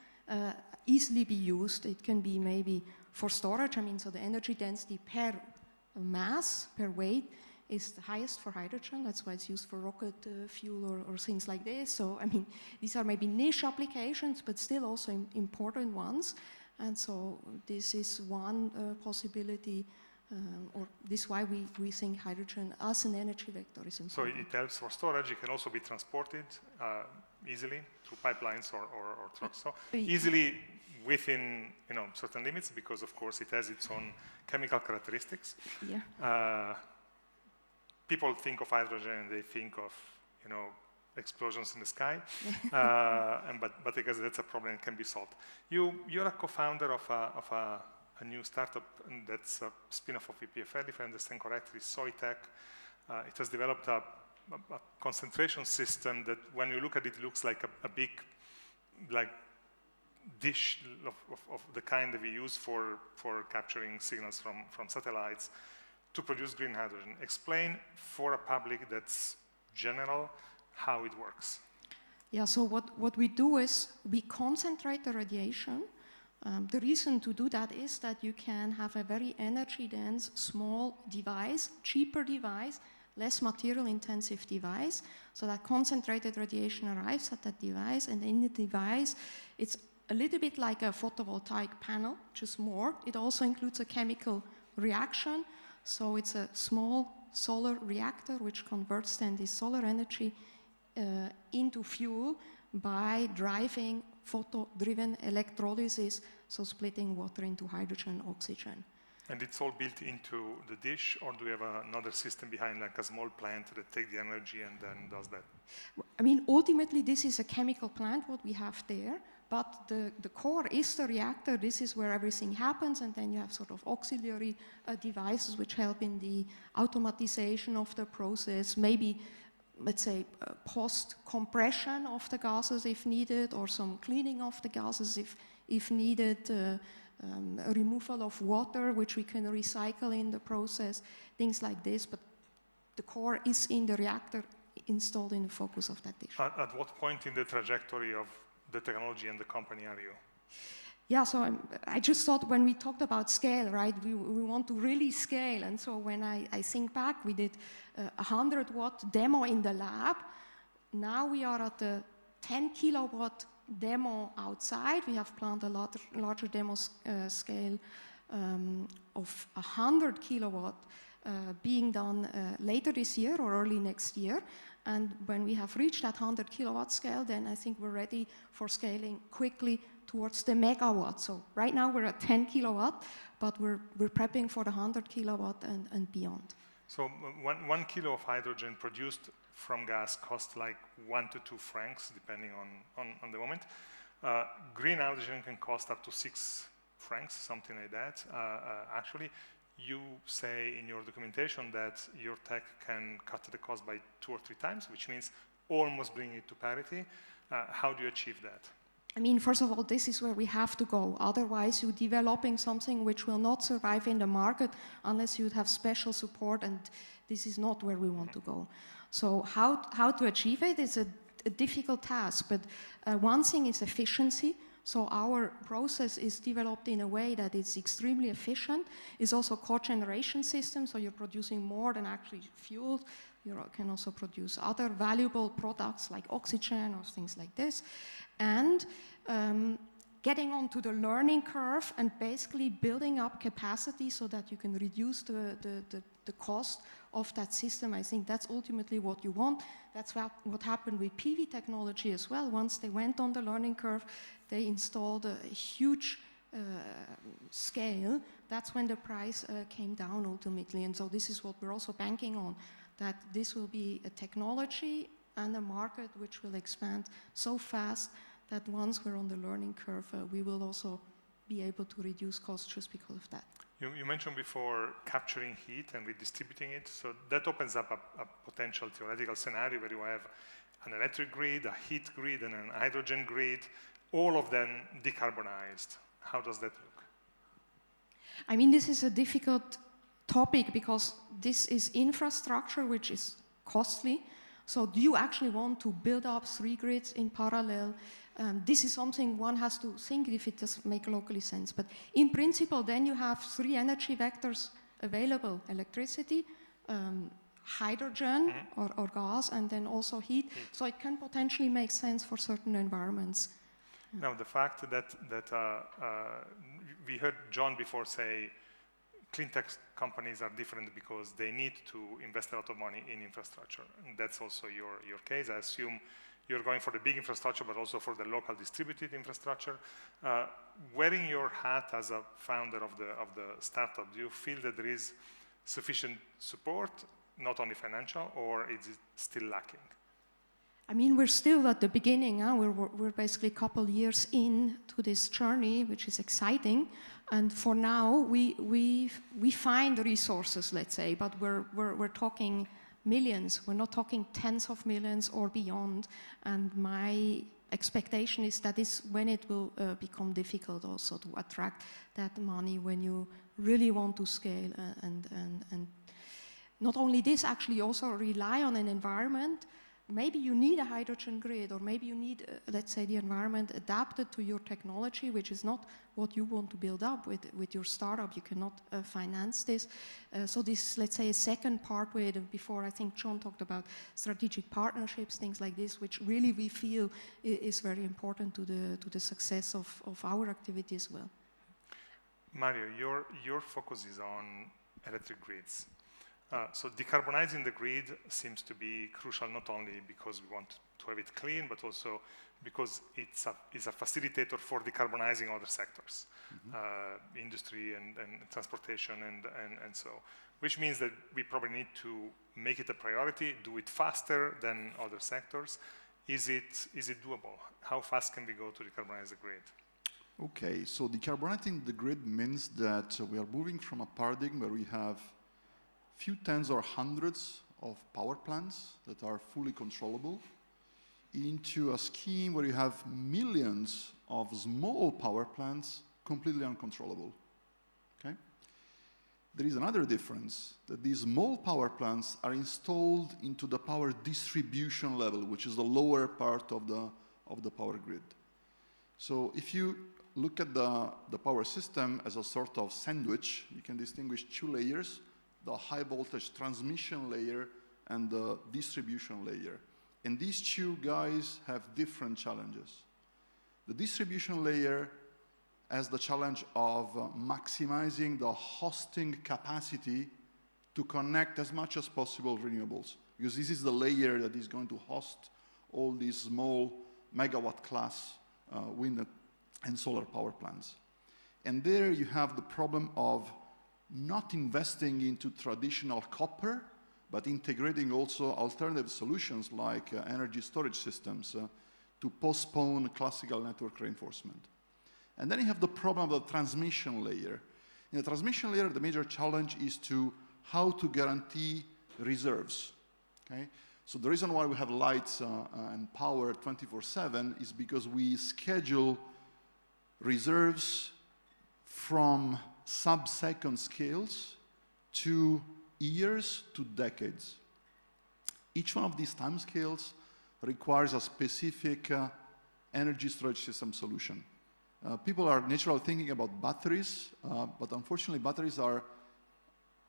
easily be used. It can be maybe for storage. I mean, so the energy density per mass, per weight, is the highest for hydrogen. That's why it's used for rocket fuel or things like this. So, I mean, these are maybe niche applications, but still also important ones. And so this is one possibility, or this is why we think hydrogen as an energy vector is important. So it helps for storage. It can also be transported easily through pipelines or trucks. So easily within certain limits, because of course it has its own chemical characteristics. Yeah. People think of hydrogen and they think of explosions in the sky, but I guess that's a problem that can be solved. You're a co-founder of a new startup that's a spin-off of EPFL, if I understand correctly, Soitec. It has developed a concentration system that, when you look at it, looks like a big, dish of the kind that we use for capturing signals from satellites to produce green hydrogen. Explain for a public that's general how it works. Yeah, so what we do is we concentrate the radiation. The reason to do that is that you can have a very energy-dense, small device, cheaper device, less material-intensive device. So that concentrated radiation arrives at that device, and in the device, it's a little bit like a photovoltaic panel, just more. It also includes a chemical reaction. So it's a small solar reactor which converts then this solar energy into fuel by driving photo-driven electrolysis, so splitting water into hydrogen and oxygen. And it's all built into the dish, or do we have another system behind, like a small plant that takes the energy and then does that? I mean, ultimately, this is a chemical plant, what we have there, but the core is the reactor. This is where everything happens, and then you have sort of auxiliary devices which help in the automatization of the process, maybe, let's say, post-compression of the gases if needed, or some cleaning of the gases if needed, a removal of water, which we can recycle in the process, things like this. But the core is in the reactor, installed in the focus of that dish. At what point in the trajectory of the technology and the company are you? Yeah, so I just thought when we talked about scale, right, we want to really scale. And so when I think back, we did a 100-watt demo in the lab. Now we are at the 10-kilowatt demo outside. We have planned a larger demo scale of 100 kilowatt being done later this year or early next year. And when we have reached that 100 kilowatt scale, then I think we're ready for scaling quickly towards the megawatt. So right now we're at 10 kilowatt, but we're prepping for the 100 kilowatt and beyond. So 1 kilo of hydrogen produced from gas costs like 1 to 2 francs, depending on the moment. Green hydrogen can cost up to 6 francs, something like that. Actually, you say in your documentation that your tech can cut the cost by 2 or 3 times, which means almost bring it to parity. How do you achieve that? I mean, first of all, this is where we have to go. Otherwise, you're developing something which will not survive in the market unless you have special support, and this is not where we want to go. So how to achieve it is a difficult task, but one thing is efficiency. So our process is developed in a way that it's extremely efficient. It's also a cogeneration system, so you're producing more than actually fuel. You can also produce other valuable products like oxygen or things like this. And getting onto the learning curve and basically building up capacity so that you can reduce the cost of that system. I think that's ultimately what you want. That's what happened with PV technology as well. Once they went on the learning curve, they installed a huge scale. That's when the price came down ultimately. And so this is what we're also banking on, that this will be a technology and a market which will expand so fast that once we're on the learning curve, we will also be able to reduce costs just because of that. You mentioned before capturing heat and redistributing it, so that opens up a potential theoretical scenario where you have an electric grid, a heat grid, and an hydrogen grid, all of them decarbonized. How does that look? I mean, this is a difficult topic because this is infrastructure which is costly. So do you actually want to build up 3 grids in parallel? This is something one has to think if it does make locally sense. But in principle, then you have 3 energy vectors available: electricity, hydrogen or gas, and then also heat. So it can potentially make sense for certain environments. Now, the fact that we heard John before say clean tech companies are different because they need to invest a lot of money in infrastructure. And that's also your case. I assume you're going for the big infrastructure, but also for the local distributed infrastructure. Wearing your hat as a founder of the startup, do you feel that there is sufficient support, not only financial, or is it still lacking? I mean, we're still at the beginning. We're basically a couple years into this journey, which is exciting. And for now, we find resources, let's say, but we're talking millions. We're not talking tens of millions or beyond. And my expectation is that is when it will become difficult also to attract that money when you really want to scale. And not only this, actually also rely on an environment. Maybe you need a hydrogen grid, or maybe you need, let's say, the environment adapted to your technology, which is not what you want to build up with your startup. You cannot finance this. So this, let's say, a second part where before I think John talked about strategic partnerships, things like this, which really we feel is very important to the success of our activity as well. Mario, your focus is on electric grids. So decarbonizing the grid seems to be crucial, not only because we want to have it clean, but also because it's a facilitator for decarbonizing other sectors, industry and transportation and so, which means that we probably need to make it a priority, do it faster than other sectors. Is it doable? How fast can we go to decarbonize the grid? Okay, so decarbonizing the grid means that we are moving from a paradigm where we have few tens or hundreds of power plants that are fully controllable into a scheme where you have millions of small power plants completely uncontrollable. Okay? There is another difference, that these small power plants are installed into the power distribution level, which is the lower part of the power grid. So if you look at the power system as a sort of sandwich, you can distinguish 2 layers: the high voltage transmission layer and the distribution layer. And these 2 guys have different challenges. The distribution layer has the challenge of maximizing the hosting capacity to connect as much as possible renewables, because this is the layer that is going to host all these small megawatt class wind and solar power plants. And there you have the problem of not investing into traditional copper, but integrating also alternative solutions like energy storage systems to postpone classical network reinforcement. And then you have the problem of the transmission layer. In the transmission layer, the major challenge is how to guarantee reserves. Okay? So the reason why we have lights and power 24/7 is because we schedule reserves from sub-second scales to years to decades. Each one of these time scales requires a specific energy storage system solution. People are naturally thinking about batteries, but unfortunately batteries are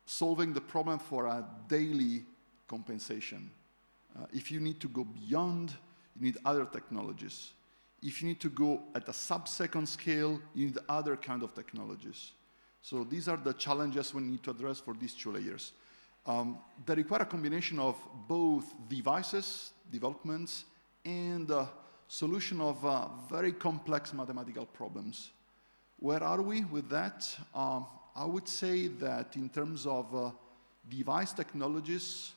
solving the problem for a daily compensation. If you need to go beyond, you need other technologies. If you need to go at a sub-second scale, you need other kind of technologies. So these are the challenges we need to address for these 2 layers. They require a combination of both devices, developments, and solution of very complex mathematical problems. Where are we with that? I would say that in terms of device technologies,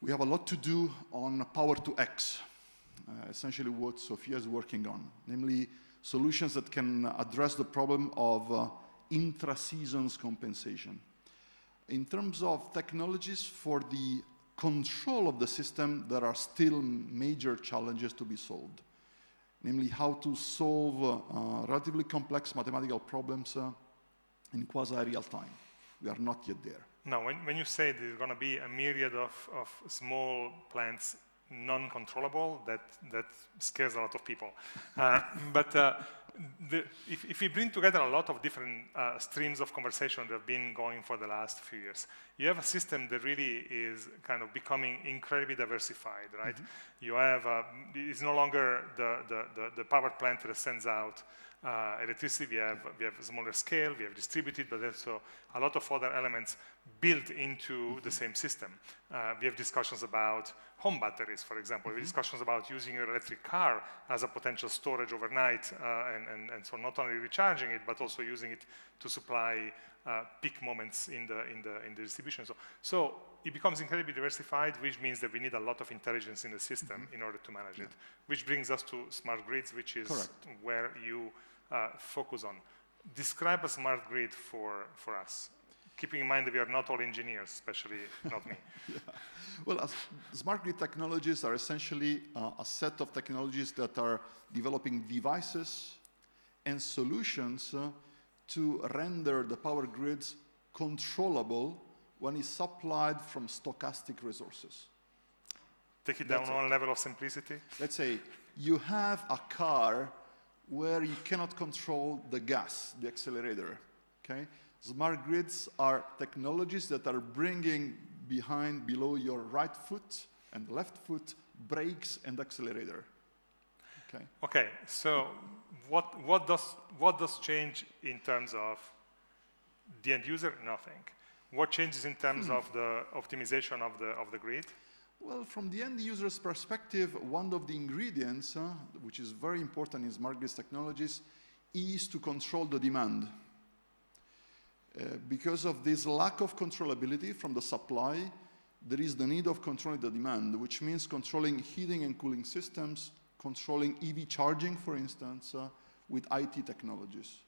we have a lot to do on power to X, essentially what Sophia is working on, namely solutions that can address the problem of intra-seasons compensation. In terms of technologies for the control of the system, there are still major challenges to be solved, namely how to solve relatively complex mathematical problems in quasi-real time. We are not yet there. Now, when you say there's going to be a myriad of small plants non-controllable, that scares a lot of people. If we bring together a lot of different streams of conversation that have been going for the last few years, you have a system that really is kind of becoming incredibly diversified, right? Mm-hmm. You have, it's no longer the power plant that sends out electricity. We have smaller scale, we have distributed, but also a lot of other elements built into the same system. We have discussions about home batteries, for example. We have discussions about using your electric car as a potential storage overnight, and so not only recharging it, but also using it to supply peak moments in the distribution. So it becomes incredibly diversified, which means that we need a lot of intelligence in the system in order to manage it. Which brings us to smart grids, which is where you focus on. Describe a smart grid for us, keeping in mind that we are not all engineers, especially not me. Well, smart grid technologies are essentially a set of technologies that are developing devices and solutions to render the power grids controllable when it's supplied from stochastic resources. Take it down one level of simplicity. Let's say you have a car where you cannot control the gas, the accelerator, okay? Smart grids are technologies that are bringing below your right foot and left foot brakes and accelerator, okay? Okay, so what does change in terms of the end user? Nothing. What changes in terms of the optimization of the grid? Well, from the end user's perspective, one of the ingredients, which is very important in smart grid technologies, is to control the demand. Because of this lack of controllability from the supply, there is the need of controlling the demand, which means controlling heating and cooling systems, controlling EV charging, for instance, with IT technologies.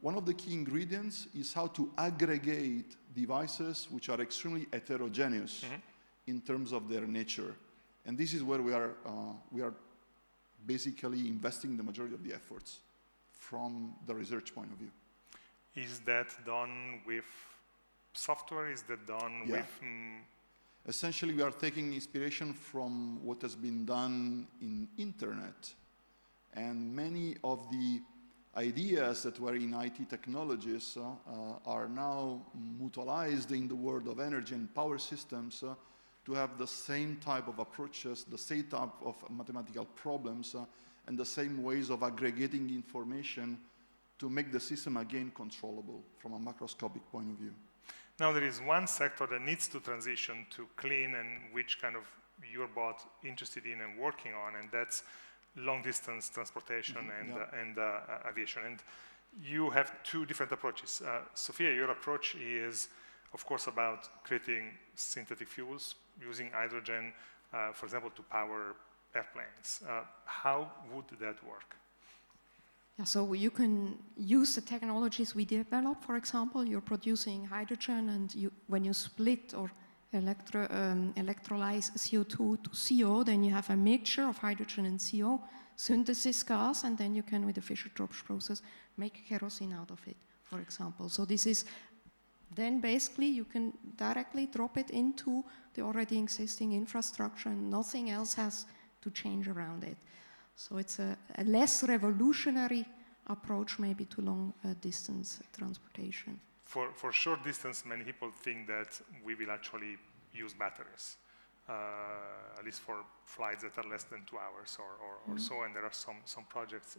One of the key ingredients is how to aggregate devices which are extremely heterogeneous in terms of their nature. And this is where we are basically investing the majority of the efforts from the research point of view. Is that done with software? Is that done with... Essentially, we are taking inspiration from what has been done in internet. And many of the ideas that were in IT technologies are now mutualized in the world of energy and power systems to have the same type of approaches, the same type of mathematical problems, and the same ways of aggregating information to make the system again controllable from a macroscopic point of view. Now there is one sector that needs to transition to clean, and which kind of you're both interested in and working on, and that's long-distance transportation and aviation. And you have two different approaches. Sophia, your approach is, of course, about creating synthetic fuels, using hydrogen, for example, to power airplanes. How would that work? Yeah, so you can use the technologies we develop. For example, you're producing hydrogen, and when you split or electrolyze CO2 to CO, then you have a mixture of hydrogen and CO, synthesis gas, and then you can, with the Fischer-Tropsch process, make kerosene out of it, for example. So this is, then basically you can directly drop it into the already existing infrastructure and nothing else has to change around it. So it's a less revolutionary approach maybe to long distance transportation. For short distance, many people think that we will actually use batteries, at least for flights that are less than 2 hours or so, and there are some projects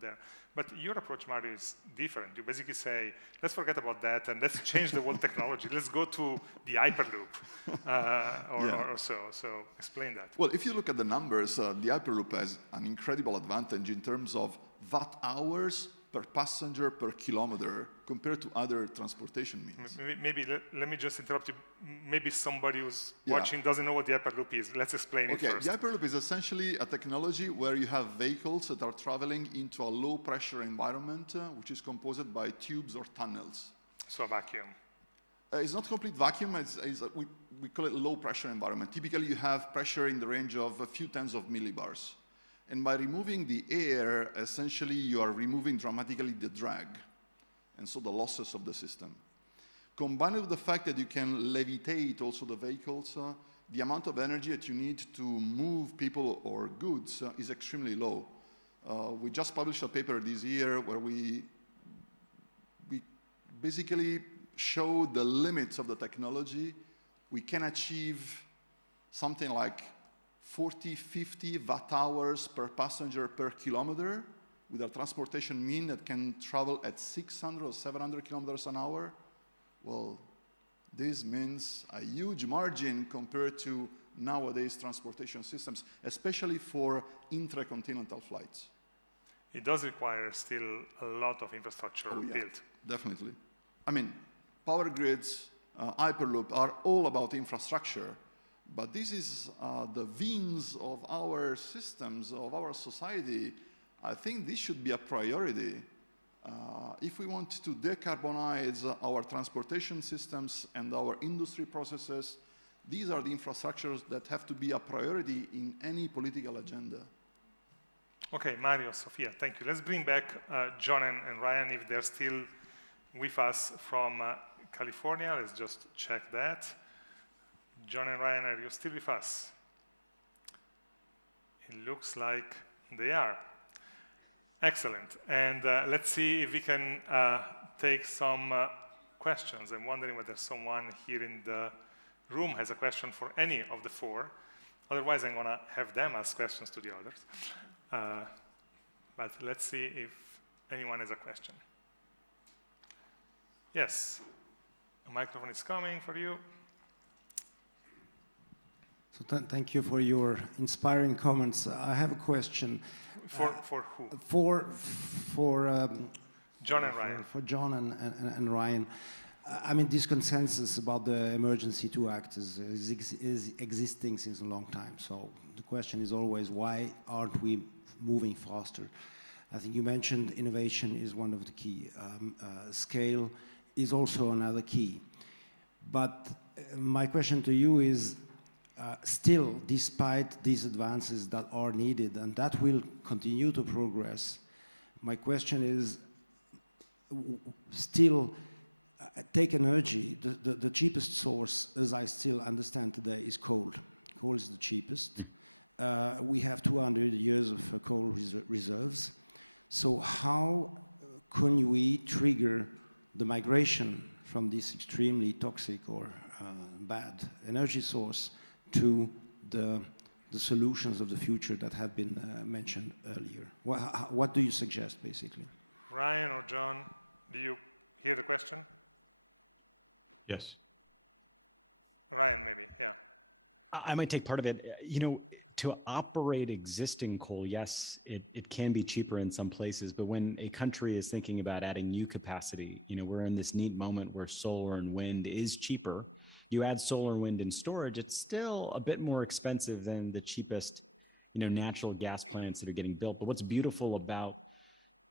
there. But your approach, Mario, is different. You basically say, let's forget about that and let's change the whole technology. Let's go to the Hyperloop or so. So explain that. Well, if you look at the numbers, the Hyperloop has an incredible advantage in terms of watt hours per passenger per kilometer compared to other transportation means. Maybe let me just interrupt you. Maybe somebody who's watching doesn't know what the Hyperloop is. Let's explain it first. The Hyperloop is essentially a technology where you have vehicles that are traveling into a low pressure environment, which is composed by tubes or tunnels. So a vacuum. It's not complete vacuum, we call it low pressure environment. Typically you have pressure in the range of a few tens of millibars. And by removing the air, essentially you are removing dramatically the drag, and so the losses of the system. Combined with the fact that you can levitate also the vehicles, the amount of energy that you need to move people or goods is extremely low. We just published a paper this year where we basically show the limits of the technology. We can achieve something like 40, 50 watt hours per passenger per kilometer with a transportation mean that can travel at 600 or 700 kilometers an hour. Well, this means a huge margin compared to nowadays transportation systems, especially for intracontinental flights. It does require still a lot of infrastructure built. Definitely. I mean, power grids, Hyperloop are all about infrastructure. But this is the veins of our systems, of our society. I think this should be a priority. If we want to decarbonize our transportation systems and our industry processes, these are the infrastructures that have to be a priority in any political agenda. Okay, Mario, Sofia, thank you. Let's bring back John and Ryan if they're still with us from California. Let's just check that. John and Ryan, are you still with us? It looks like they are. Excellent. And let's see if we can take some questions. I'm wondering whether someone here in the room has a question for any of the four. Otherwise, I'm going to have them ask questions to the others. But let's see if anyone has a question. Yes, a microphone is coming for you. So thank you for your inspiring comments. I have a question. For who? For John and Ryan. For John and Ryan. I mean, this consensus about the Emergency 2 Act is existing since a long time. So the question is always, why aren't we moving faster? I think you mentioned innovation is one of the key. Scale is also another key. But my question to you is, still, despite these advances that are needed and that will continue to progress, my question is, still, take energy. The cheapest source, as I still understand today, is coal. Coal is the cheapest. We have 200 years of coal reserves. So how can we trigger the migration from this extremely toxic or bad energy source to the solutions of the future that have been mentioned earlier? What do you suggest, basically? Ryan or John, do you hear the question? Yes. Ryan, maybe, yeah. I might take part of it. You know, to operate existing coal, yes, it can be cheaper in some places, but when a country is thinking about adding new capacity, you know, we're in this neat moment where solar and wind is cheaper. You add solar and wind in storage, it's still a bit more expensive than the cheapest, you know, natural gas plants that are getting built. But what's beautiful about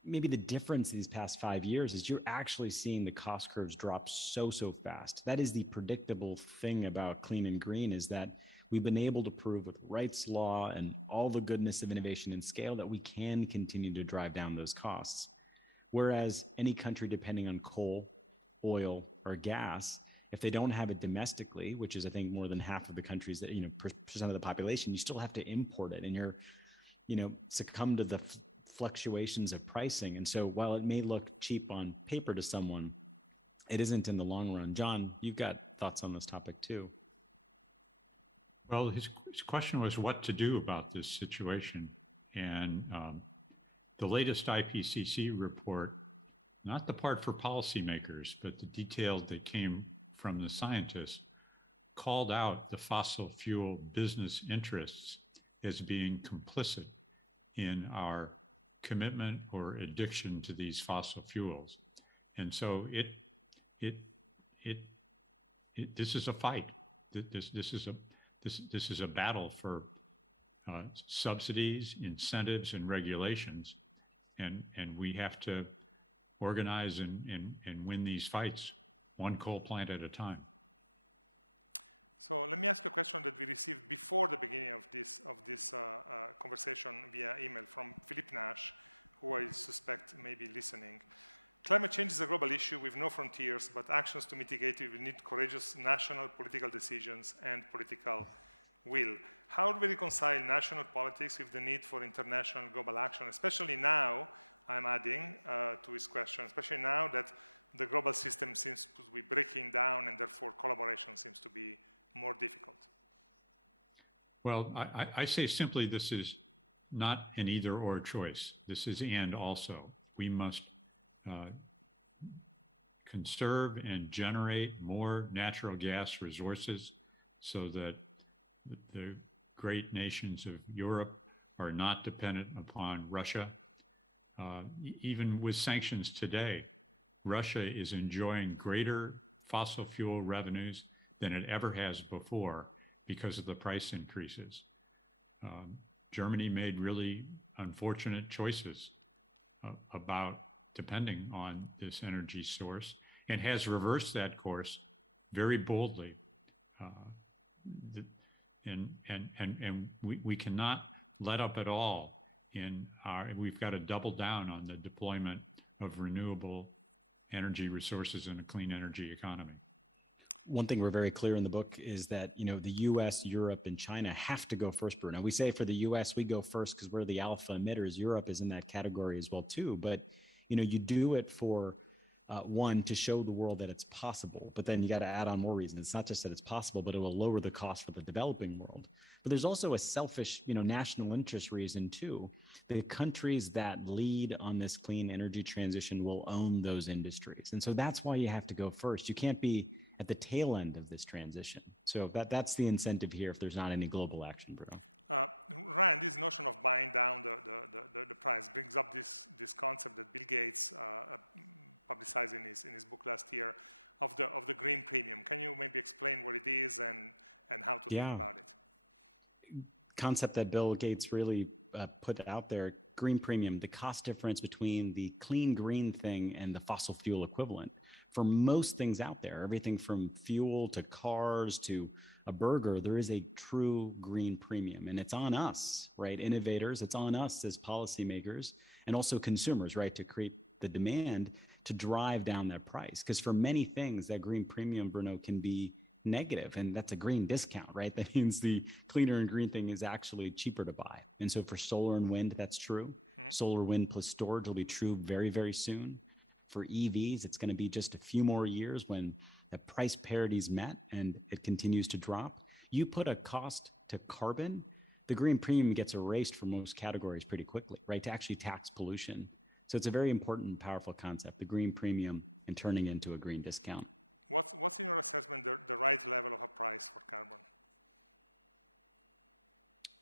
maybe the difference these past 5 years is you're actually seeing the cost curves drop so fast. That is the predictable thing about clean and green, is that we've been able to prove with Wright's law and all the goodness of innovation and scale that we can continue to drive down those costs. Whereas any country depending on coal, oil, or gas, if they don't have it domestically, which is I think more than half of the countries that, percent of the population, you still have to import it, and you're, succumb to the fluctuations of pricing. And so while it may look cheap on paper to someone, it isn't in the long run. John, you've got thoughts on this topic too. Well, his question was what to do about this situation. And the latest IPCC report, not the part for policymakers, but the details that came from the scientists, called out the fossil fuel business interests as being complicit in our commitment or addiction to these fossil fuels. And so this is a fight. This is a battle for subsidies, incentives, and regulations, and we have to organize and win these fights, one coal plant at a time. So let me ask you a question that we received before the beginning of this conversation via email from Philip Nash, who I suspect may be listening. Climate change is a global issue with no frontiers, but actions to mitigate it will need courageous national political decisions and political will. How do we reconcile national politics with the need for international global action, especially now, I'm adding to his question, especially now that the global system seems to be breaking down and therefore collaboration seems to be more difficult? Well, I say simply this is not an either or choice. This is and also. We must conserve and generate more natural gas resources so that the great nations of Europe are not dependent upon Russia. Even with sanctions today, Russia is enjoying greater fossil fuel revenues than it ever has before because of the price increases. Germany made really unfortunate choices about depending on this energy source and has reversed that course very boldly. And we cannot let up at all we've got to double down on the deployment of renewable energy resources in a clean energy economy. One thing we're very clear in the book is that, the US, Europe, and China have to go first, Bruno. We say for the US, we go first because we're the alpha emitters. Europe is in that category as well too. But, you do it for, one, to show the world that it's possible, but then you got to add on more reasons. It's not just that it's possible, but it will lower the cost for the developing world. But there's also a selfish, national interest reason too. The countries that lead on this clean energy transition will own those industries. And so that's why you have to go first. You can't be at the tail end of this transition. So that's the incentive here if there's not any global action, Bruno. Ryan, this notion of buying down the price brings up this concept that Bill Gates publicized in his book last year of the green premium. Can you maybe explain what it is and how to think about it? Concept that Bill Gates really put out there, green premium, the cost difference between the clean green thing and the fossil fuel equivalent. For most things out there, everything from fuel to cars to a burger, there is a true green premium. And it's on us, right? Innovators, it's on us as policymakers and also consumers, right? To create the demand to drive down that price. Because for many things, that green premium, Bruno, can be negative, and that's a green discount, right? That means the cleaner and green thing is actually cheaper to buy. And so for solar and wind, that's true. Mm-hmm. Solar, wind plus storage will be true very, very soon. For EVs, it's going to be just a few more years when the price parity is met and it continues to drop. You put a cost to carbon, the green premium gets erased from most categories pretty quickly, right? To actually tax pollution. So it's a very important and powerful concept, the green premium and turning into a green discount. What's in your assessment the right level of a price for carbon?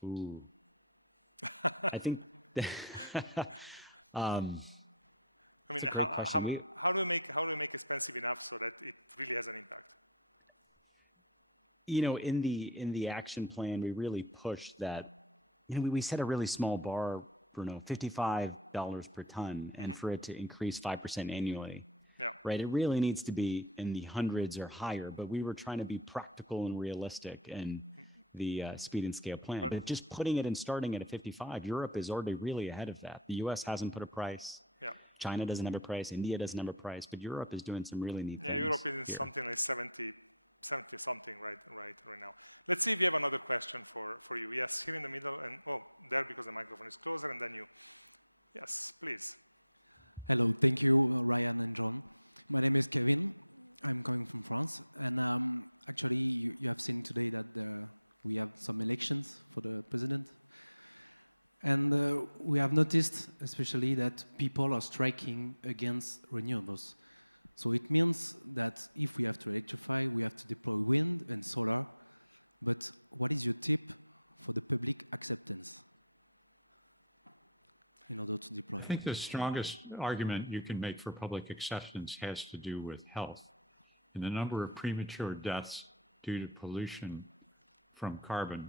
Ooh, I think. I mean, how do we make expensive enough so that it really has an impact? In the action plan, we really pushed that. We set a really small bar Bruno, $55 per ton, and for it to increase 5% annually. Yeah. Right, it really needs to be in the hundreds or higher, but we were trying to be practical and realistic in the speed and scale plan. But just putting it and starting at a 55, Europe is already really ahead of that. The US hasn't put a price. Yeah. China doesn't have a price. India doesn't have a price, but Europe is doing some really neat things. Yeah, Europe is something like 70 something right now. Let's see if you have another question for you. Yes, here in the middle, and there because the microphone is closer, and then you. Yes, please. Hello, thank you, Ryan and John. My name is Kevin. I'm coming from France, and actually, you have seen today that we have some elections for the president, and we have noticed, especially, that people are striking against renewables. So it means that if we have to electrify, we have to deploy wind and solar. But what is your tip for the public acceptance in order to deploy? I think the strongest argument you can make for public acceptance has to do with health. And the number of premature deaths due to pollution from carbon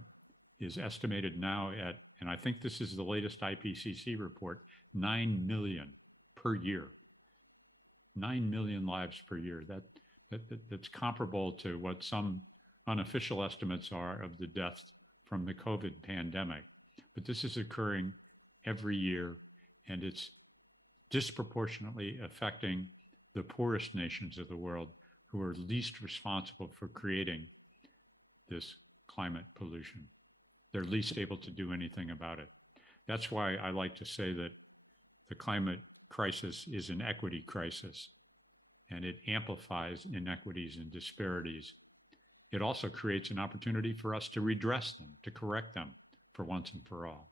is estimated now at, and I think this is the latest IPCC report, 9 million per year. 9 million lives per year. That's comparable to what some unofficial estimates are of the deaths from the COVID pandemic. But this is occurring every year, and it's disproportionately affecting the poorest nations of the world who are least responsible for creating this climate pollution. They're least able to do anything about it. That's why I like to say that the climate crisis is an equity crisis, and it amplifies inequities and disparities. It also creates an opportunity for us to redress them, to correct them for once and for all.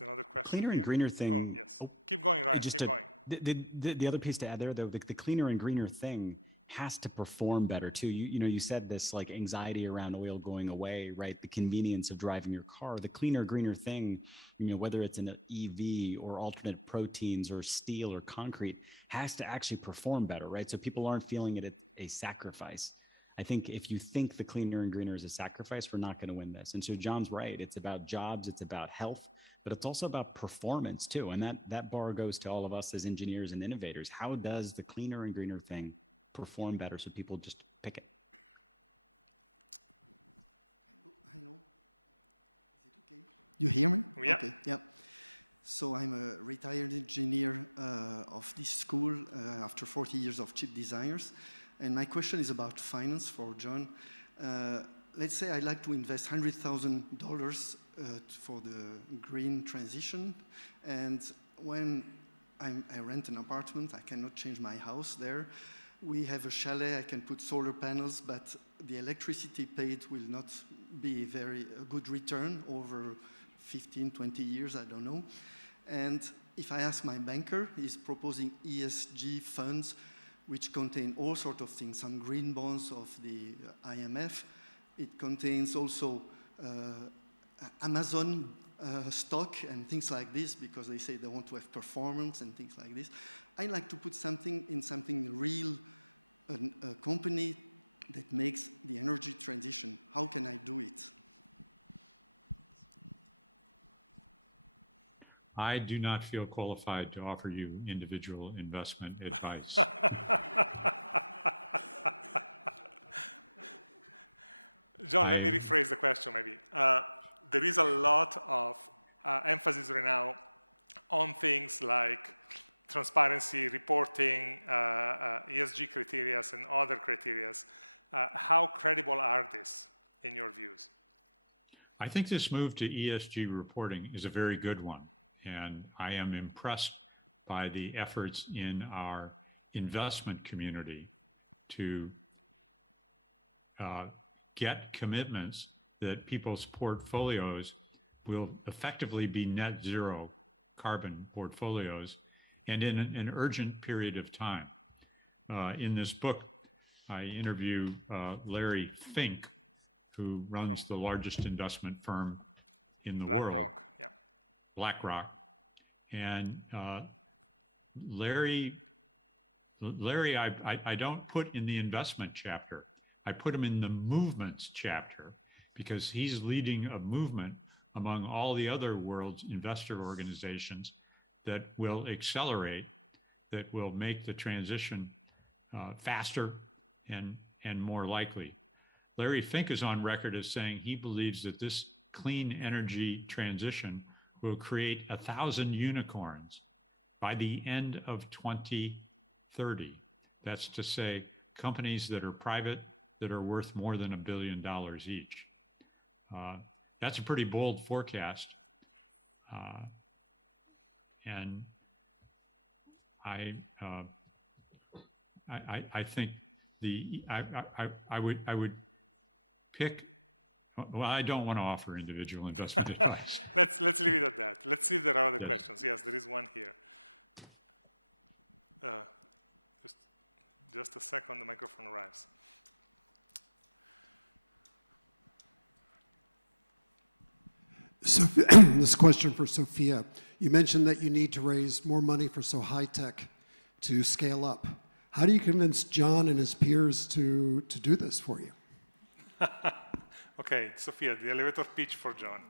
Another question Cleaner here? and greener thing. Oh, yes. Keep going, Ryan, Just keep going. The other piece to add there, though, the cleaner and greener thing has to perform better too. You said this like anxiety around oil going away, right? The convenience of driving your car. The cleaner, greener thing, whether it's an EV or alternate proteins or steel or concrete, has to actually perform better, right? So people aren't feeling it a sacrifice. I think if you think the cleaner and greener is a sacrifice, we're not going to win this. And so John's right. It's about jobs, it's about health, but it's also about performance too. And that bar goes to all of us as engineers and innovators. How does the cleaner and greener thing perform better so people just pick it? Hello. Is it okay? You hear me? Yeah. Okay. Yeah. So I'm a retired engineer of this school after 40 years of chip designers. And my question is about finance for John. Let's say I'd like to invest $100,000 for the green transition. And when I rent an apartment, I cannot change my house there. We have a chalet, I can put solar panels, but the electricity paid will not be a good return over 15, 20 years, I don't know. And if I ask my banker, he's proposing ESG funds, which contain all sorts of things, some green bonds of the IMF. It contains also Amazon stock and things like this, because they say they want to have performance and things like this. I like to put something in something real, a company that makes the energy transition. How can I do it? I do not feel qualified to offer you individual investment advice. John, let me rephrase the question maybe. There is a lot of emphasis right now on things like transparency, reporting, ESG criteria and other criteria. How credible are these in your views? I think this move to ESG reporting is a very good one. And I am impressed by the efforts in our investment community to get commitments that people's portfolios will effectively be net zero carbon portfolios, and in an urgent period of time. In this book, I interview Larry Fink, who runs the largest investment firm in the world. BlackRock, yeah. BlackRock. And Larry, I don't put in the investment chapter. I put him in the movements chapter because he's leading a movement among all the other world's investor organizations that will accelerate, that will make the transition faster and more likely. Larry Fink is on record as saying he believes that this clean energy transition will create 1,000 unicorns by the end of 2030. That's to say, companies that are private that are worth more than $1 billion each. That's a pretty bold forecast. And I think I would pick. Well, I don't want to offer individual investment advice. Let's leave it at that. Let's see if there are other questions. Yes, there is one here. Just a second, the microphone arrives. This question for Sophia. You mentioned that you need to raise more money for So High Tech to scale up. How do you convince John and his peers to do this for you? Okay, Sophia, the elevator pitch for John.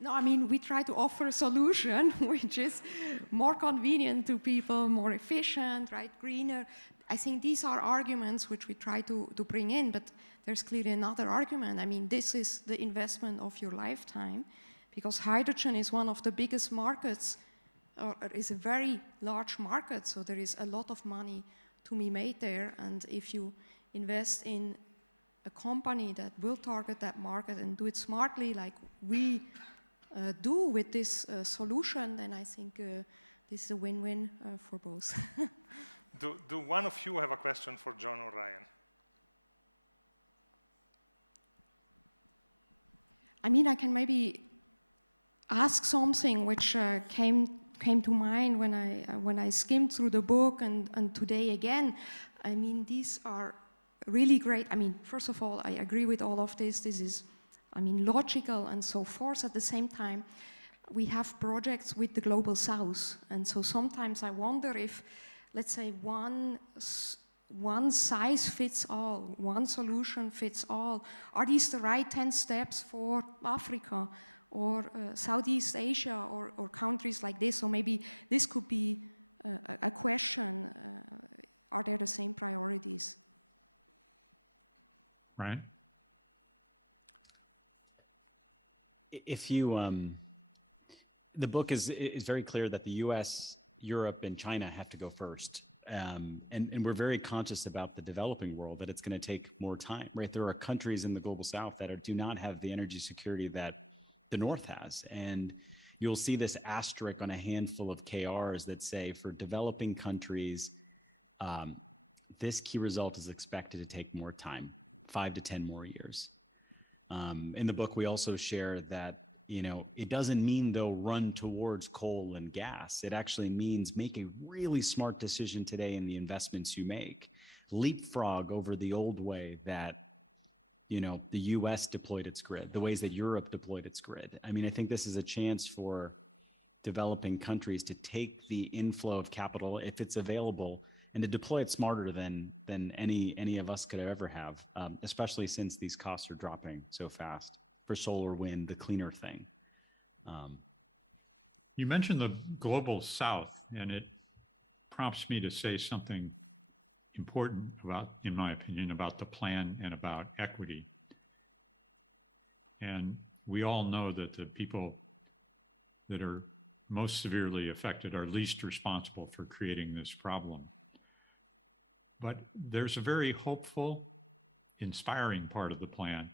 No, I mean, we try to offer a solution which is more convenient to people, more efficient, right, greener. I think these are arguments which we try to bring in, but there's clearly another argument. I mean, this is the investment of your lifetime, because hydrogen is one of the biggest markets, or is a very large market, so there is a lot of money to be made there, and if you invest in a company that will target that market and do it smartly like we do with this solution, then I think this is a win-win for both. Do one of you have a question for John or Ryan? I mean, I can maybe ask something which came to mind when I skimmed through the book and today again. I mean, these are really great. I mean, first of all, I agree with all of this. This is, I mean, logical and so forth. At the same time, we have projects with the Global South. And so sometimes I wonder if, let's say, one size fits all, one solution fits all. Are these the right 10 steps for Africa or Southeast Asia or countries like this? Or maybe this could be a question. Are there the same priorities? Right? If you, the book is very clear that the US, Europe, and China have to go first. And we're very conscious about the developing world, that it's going to take more time, right? There are countries in the Global South that do not have the energy security that the North has. And you'll see this asterisk on a handful of KRs that say for developing countries, this key result is expected to take more time, 5 to 10 more years. In the book, we also share that, you know, it doesn't mean they'll run towards coal and gas. It actually means make a really smart decision today in the investments you make. Leapfrog over the old way that, you know, the US deployed its grid, the ways that Europe deployed its grid. I mean, I think this is a chance for developing countries to take the inflow of capital, if it's available, and to deploy it smarter than any of us could ever have, especially since these costs are dropping so fast for solar, wind, the cleaner thing. You mentioned the Global South, and it prompts me to say something important about, in my opinion, about the plan and about equity. And we all know that the people that are most severely affected are least responsible for creating this problem. But there's a very hopeful, inspiring part of the plan.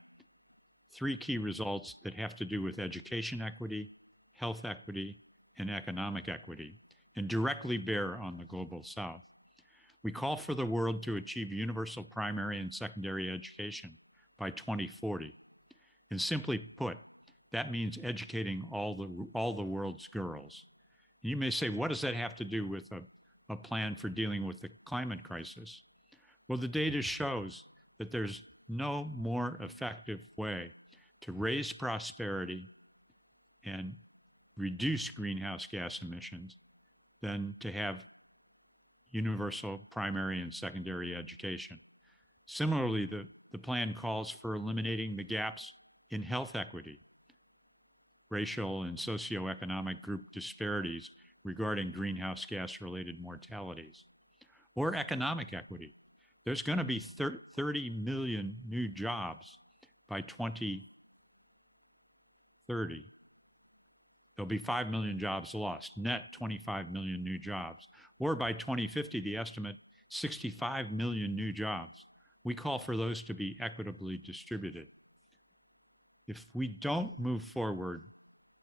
3 key results that have to do with education equity, health equity, and economic equity, and directly bear on the Global South. We call for the world to achieve universal primary and secondary education by 2040. And simply put, that means educating all the world's girls. And you may say, what does that have to do with a plan for dealing with the climate crisis? Well, the data shows that there's no more effective way to raise prosperity and reduce greenhouse gas emissions than to have universal primary and secondary education. Similarly, the plan calls for eliminating the gaps in health equity, racial and socioeconomic group disparities regarding greenhouse gas-related mortalities, or economic equity. There's going to be 30 million new jobs by 2030. There'll be 5 million jobs lost, net 25 million new jobs. Or by 2050, the estimate, 65 million new jobs. We call for those to be equitably distributed. If we don't move forward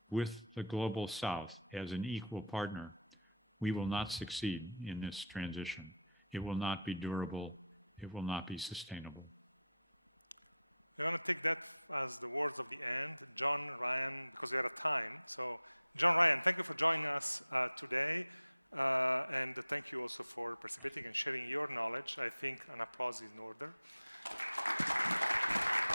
with the Global South as an equal partner, we will not succeed in this transition. It will not be durable. It will not be sustainable. We're going to take that as the words of the end. John, Ryan, because we're out of time. So, John, Ryan, thank you for joining us today. And thank you also for participating and sharing your knowledge. I think an applause is in order.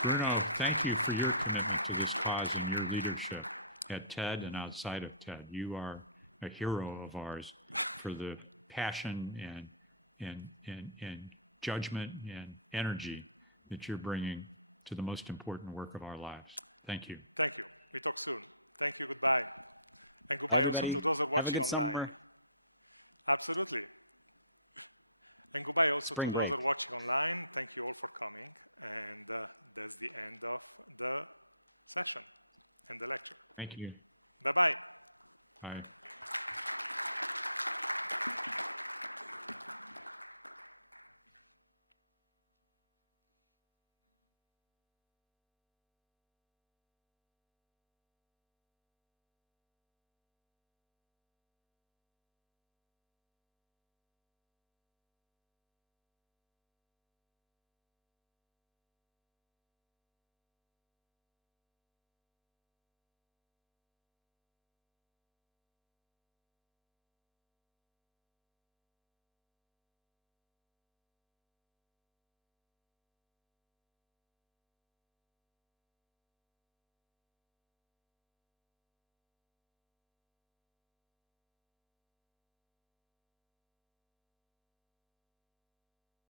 Bruno, thank you for your commitment to this cause and your leadership at TED and outside of TED. You are a hero of ours for the passion and judgment and energy that you're bringing to the most important work of our lives. Thank you. Thank you. We talk soon. Thank you. Goodbye. And goodbye also to those who are watching online. Summer. Absolutely. And goodbye also Spring to those who break. are watching online. Thank you all for coming. And that's the end of the session and the lecture. Thank you. Bye-bye. Bye.